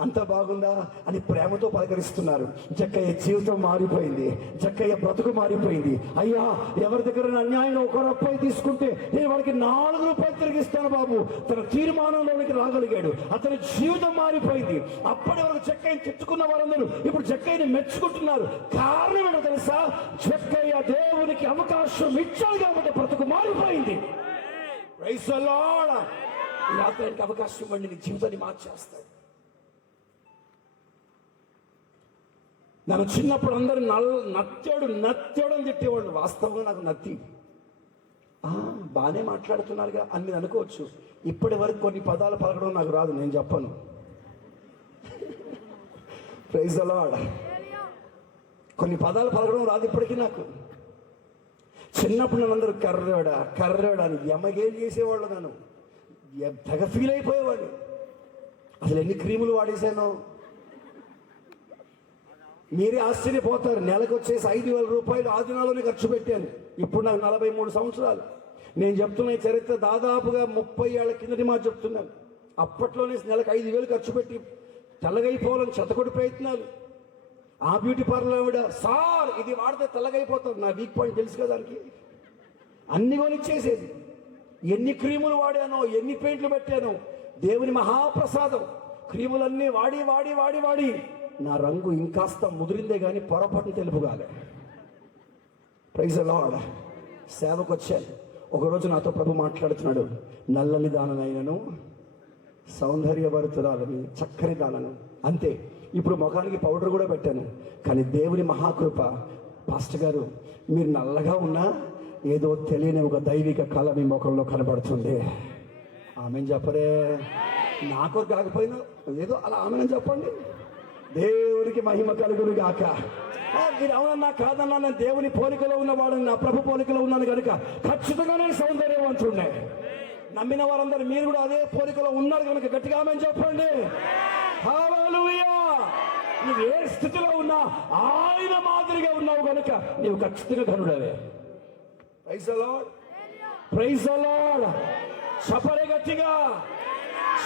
అంతా బాగుందా అని ప్రేమతో పలకరిస్తున్నారు. జక్కయ్య జీవితం మారిపోయింది, జక్కయ్య బ్రతుకు మారిపోయింది. అయ్యా, ఎవరి దగ్గర అన్యాయంగా ₹1 తీసుకుంటే నేను వాడికి ₹4 తిరిగిస్తాను బాబు. తన తీర్మానంలోనికి రాగలిగాడు. అతని జీవితం మారిపోయింది. అప్పటి వరకు జక్కయ్యని తిట్టుకున్న వారందరూ ఇప్పుడు జక్కయ్యని మెచ్చుకుంటున్నారు. కారణం ఏంటో తెలుసా? జక్కయ్య దేవునికి అవకాశం ఇచ్చాడు కాబట్టి బ్రతుకు మారిపోయింది. Praise the Lord. ఈ రాత్రికి అవకాశం ఇవ్వండి, నీ జీవితాన్ని మార్చేస్తాడు. నన్ను చిన్నప్పుడు అందరూ నత్యోడు అని తిట్టేవాళ్ళు. వాస్తవంగా నాకు నత్తి. బాగానే మాట్లాడుతున్నారుగా అని మీరు అనుకోవచ్చు. ఇప్పటి వరకు కొన్ని పదాలు పలకడం నాకు రాదు, నేను చెప్పను. Praise the Lord. కొన్ని పదాలు పలకడం రాదు ఇప్పటికీ నాకు. చిన్నప్పుడు నన్ను అందరూ కర్రోడా అని ఎమ్మగేం చేసేవాళ్ళు. నన్ను తెగ ఫీల్ అయిపోయేవాడు. అసలు ఎన్ని క్రీములు వాడేశాను మీరే ఆశ్చర్యపోతారు. నెలకు వచ్చేసి ₹5,000 ఆ దినాల్లోనే ఖర్చు పెట్టాను. ఇప్పుడు నాకు 43 సంవత్సరాలు. నేను చెప్తున్న ఈ చరిత్ర దాదాపుగా 30 ఏళ్ల కిందటి మాట చెప్తున్నాను. అప్పట్లోనే నెలకు 5,000 ఖర్చు పెట్టి తెల్లగైపోవాలని చెత్తకొడి ప్రయత్నాలు. ఆ బ్యూటీ పార్లర్ ఆవిడ, సార్ ఇది వాడితే తెల్లగైపోతాం. నా వీక్ పాయింట్ తెలుసు కదా దానికి. అన్ని కొనిచ్చేసేది. ఎన్ని క్రీములు వాడానో, ఎన్ని పెయింట్లు పెట్టానో. దేవుని మహాప్రసాదం. క్రీములన్నీ వాడి వాడి వాడి వాడి నా రంగు ఇంకాస్త ముదిరిందే కానీ పొరపాటు తెలుపుగాలే. Praise the lord. సేవకు వచ్చాను. ఒకరోజు నాతో ప్రభు మాట్లాడుతున్నాడు. నల్లని దాననైనను, సౌందర్యభరితురాలని, చక్కని దానను. అంతే. ఇప్పుడు ముఖానికి పౌడర్ కూడా పెట్టాను. కానీ దేవుని మహాకృప, పాస్టర్ గారు మీరు నల్లగా ఉన్నా ఏదో తెలియని ఒక దైవిక కళ మీ ముఖంలో కనబడుతుంది. ఆమెను చెప్పరే. నాకు కాకపోయినా ఏదో అలా ఆమెను చెప్పండి. దేవునికి మహిమ కలుగును గాక. మీరు అవునన్నా కాదన్నా, నేను దేవుని పోలికలో ఉన్నవాడు, నా ప్రభు పోలికలో ఉన్నాను కనుక ఖచ్చితంగా నేను సౌందర్యవంతుడినే. నమ్మిన వారందరూ మీరు కూడా అదే పోలికలో ఉన్నారు కనుక గట్టిగా ఆమేన్ చెప్పండి. హల్లెలూయా. నువ్వు ఏ స్థితిలో ఉన్నా ఆయన మాదిరిగా ఉన్నావు కనుక నీవు ఖచ్చితంగా ధనుడవే. Praise the lord. Praise the lord. చప్పరే గట్టిగా,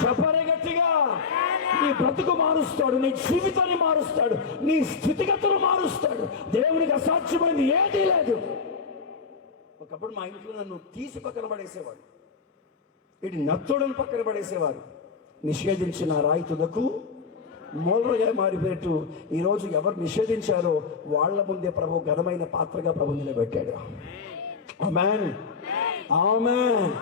చప్పరే గట్టిగా. నీ బ్రతుకు మారుస్తాడు, నీ జీవితాన్ని మారుస్తాడు, నీ స్థితిగతులు మారుస్తాడు. దేవునికి అసాధ్యమైంది ఏదీ లేదు. ఒకప్పుడు మా ఇంట్లో నన్ను తీసి పక్కన పడేసేవాడు. ఇటు నత్తోడని పక్కన పడేసేవారు. నిషేధించిన రాయి తుదకు మూలగా మారిపోయేట్టు ఈరోజు ఎవరు నిషేధించారో వాళ్ళ ముందే ప్రభు ఘనమైన పాత్రగా ప్రభు నిలబెట్టాడు. ఆమేన్, ఆమేన్.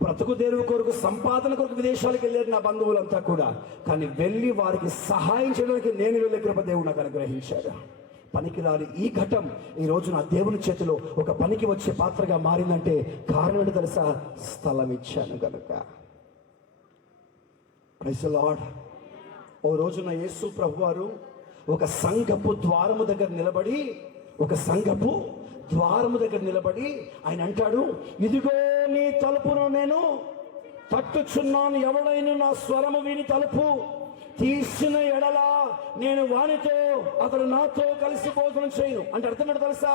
బ్రతుకు తెరువు కొరకు, సంపాదన కొరకు విదేశాలకు వెళ్ళారు నా బంధువులంతా కూడా. కానీ వెళ్ళి వారికి సహాయం చేయడానికి నేను వెళ్ళే కృప దేవుడు నాకు అనుగ్రహించాడు. పనికిరాని ఈ ఘటం ఈ రోజు నా దేవుని చేతిలో ఒక పనికి వచ్చే పాత్రగా మారిందంటే కారణం ఏంటో తెలుసా? స్థలం ఇచ్చాను కనుక. Praise the lord. ఓ రోజున యేసు ప్రభు వారు ఒక సంఘపు ద్వారము దగ్గర నిలబడి, ఆయన అంటాడు, ఇదిగో నీ తలుపును నేను తట్టుచున్నాను. ఎవడైనా నా స్వరము విని తలుపు తీసిన ఎడల నేను వానితో, అతడు నాతో కలిసి భోజనం చేయను. అంటే అర్థం ఏంటో తెలుసా?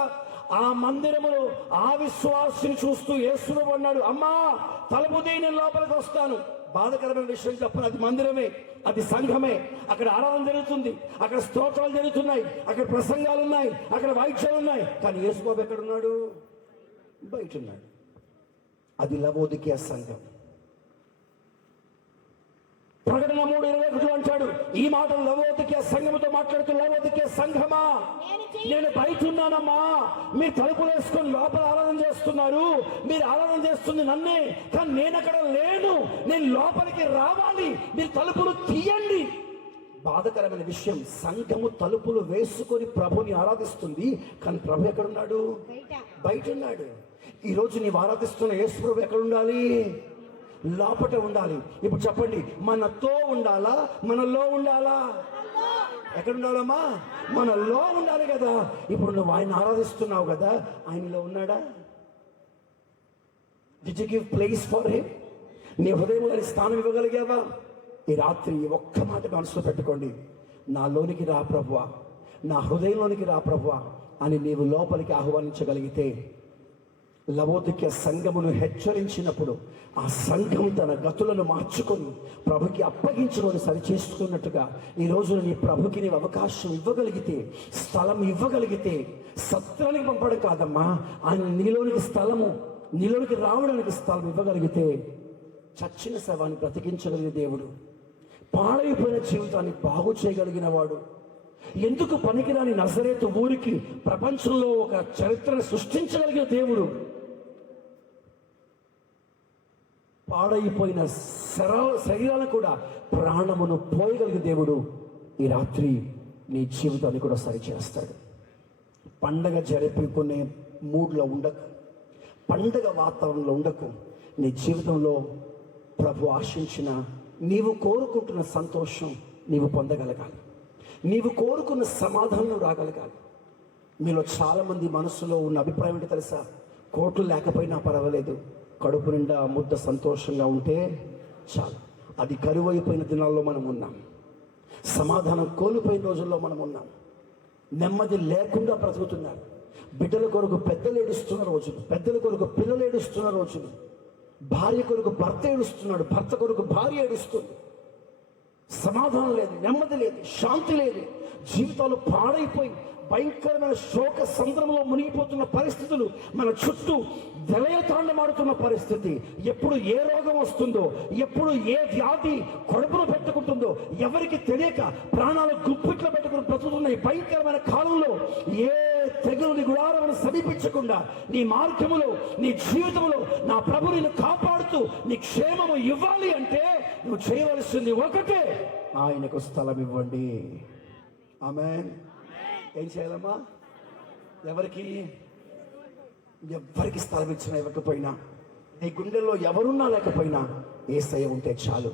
ఆ మందిరములో ఆ విశ్వాసిని చూస్తూ యేసు అన్నాడు, అమ్మా తలుపు తీ, నేను లోపలికి వస్తాను. బాధకరమైన విషయం చెప్పను, అది మందిరమే, అది సంఘమే. అక్కడ ఆరాధన జరుగుతుంది, అక్కడ స్తోత్రాలు జరుగుతున్నాయి, అక్కడ ప్రసంగాలు ఉన్నాయి, అక్కడ వాయిద్యాలు ఉన్నాయి. కానీ యేసుబాబు ఎక్కడున్నాడు? బయట ఉన్నాడు. అది లవోదికీయ సంఘం. ప్రకటన 3:21 అంటాడు ఈ మాటలు లవోదికీయ సంఘముతో మాట్లాడుతూ, లవోదికీయ సంఘమా నేను బయట ఉన్నానమ్మా, మీరు తలుపులు వేసుకొని లోపల ఆరాధన చేస్తున్నారు, మీరు ఆరాధన చేస్తుంది నన్నే, కానీ నేను అక్కడ లేను, నేను లోపలికి రావాలి, మీరు తలుపులు తీయండి. బాధకరమైన విషయం, సంఘము తలుపులు వేసుకొని ప్రభుని ఆరాధిస్తుంది, కానీ ప్రభు ఎక్కడున్నాడు? బయట ఉన్నాడు. ఈరోజు నీవు ఆరాధిస్తున్న యేసు ప్రభు ఎక్కడ ఉండాలి? లోపట ఉండాలి. ఇప్పుడు చెప్పండి, మనతో ఉండాలా, మనలో ఉండాలా? ఎక్కడ ఉండాలమ్మా? మనలో ఉండాలి కదా. ఇప్పుడు నువ్వు ఆయన ఆరాధిస్తున్నావు కదా, ఆయనలో ఉన్నాడా? Did you give place for him? నీ హృదయంలో స్థానం ఇవ్వగలిగావా? ఈ రాత్రి ఒక్క మాట మనసులో పెట్టుకోండి, నాలోనికి రా ప్రభువా, నా హృదయంలోనికి రా ప్రభువా అని నీవు లోపలికి ఆహ్వానించగలిగితే, లవోదిక్య సంఘమును హెచ్చరించినప్పుడు ఆ సంఘం తన గతులను మార్చుకొని ప్రభుకి అప్పగించుకొని సరిచేసుకున్నట్టుగా ఈ రోజు నీ ప్రభుకి నీవు అవకాశం ఇవ్వగలిగితే, స్థలం ఇవ్వగలిగితే, సత్రానికి పంపడం కాదమ్మా, ఆయన నీలోనికి స్థలము, నీలోనికి రావడానికి స్థలం ఇవ్వగలిగితే చచ్చిన శవాన్ని బ్రతికించగలిగే దేవుడు, పాడైపోయిన జీవితాన్ని బాగు చేయగలిగిన వాడు, ఎందుకు పనికిరాని నజరేతు ఊరికి ప్రపంచంలో ఒక చరిత్రను సృష్టించగలిగిన దేవుడు, పాడైపోయిన శరీరాలను కూడా ప్రాణమును పోయగలిగే దేవుడు ఈ రాత్రి నీ జీవితాన్ని కూడా సరిచేస్తాడు. పండగ జరుపుకునే మూడ్లో ఉండకు, పండగ వాతావరణంలో ఉండకు. నీ జీవితంలో ప్రభు ఆశించిన, నీవు కోరుకుంటున్న సంతోషం నీవు పొందగలగాలి, నీవు కోరుకున్న సమాధానం రాగలగాలి. మీలో చాలామంది మనసులో ఉన్న అభిప్రాయం ఏంటి తెలుసా? కోట్లు లేకపోయినా పర్వాలేదు, కడుపు నిండా ముద్ద సంతోషంగా ఉంటే చాలు. అది కరువైపోయిన దినాల్లో మనం ఉన్నాం, సమాధానం కోల్పోయిన రోజుల్లో మనం ఉన్నాం, నెమ్మది లేకుండా బ్రతుకుతున్నారు. బిడ్డల కొరకు పెద్దలు ఏడుస్తున్న రోజులు, పెద్దల కొరకు పిల్లలు ఏడుస్తున్న రోజులు, భార్య కొరకు భర్త ఏడుస్తున్నాడు, భర్త కొరకు భార్య ఏడుస్తుంది. సమాధానం లేదు, నెమ్మది లేదు, శాంతి లేదు, జీవితాలు పాడైపోయి భయంకరమైన శోక సంద్రంలో మునిగిపోతున్న పరిస్థితులు మన చుట్టూ విలయతాండమాడుతున్న పరిస్థితి. ఎప్పుడు ఏ రోగం వస్తుందో, ఎప్పుడు ఏ వ్యాధి కడుపులో పెట్టుకుంటుందో ఎవరికి తెలియక ప్రాణాలు గుప్పిట్లో పెట్టుకుని బ్రతుకుతున్న ఈ భయంకరమైన కాలంలో ఏ తెగులుని గుడారమును సమీపించకుండా నీ మార్గములో, నీ జీవితంలో నా ప్రభు నిన్ను కాపాడుతూ నీ క్షేమము ఇవ్వాలి అంటే నువ్వు చేయవలసింది ఒకటే, ఆయనకు స్థలం ఇవ్వండి. ఆమేన్. ఏం చేయాలమ్మా? ఎవరికి స్థలం ఇచ్చినా ఇవ్వకపోయినా, నీ గుండెల్లో ఎవరున్నా లేకపోయినా యేసయ్య ఉంటే చాలు.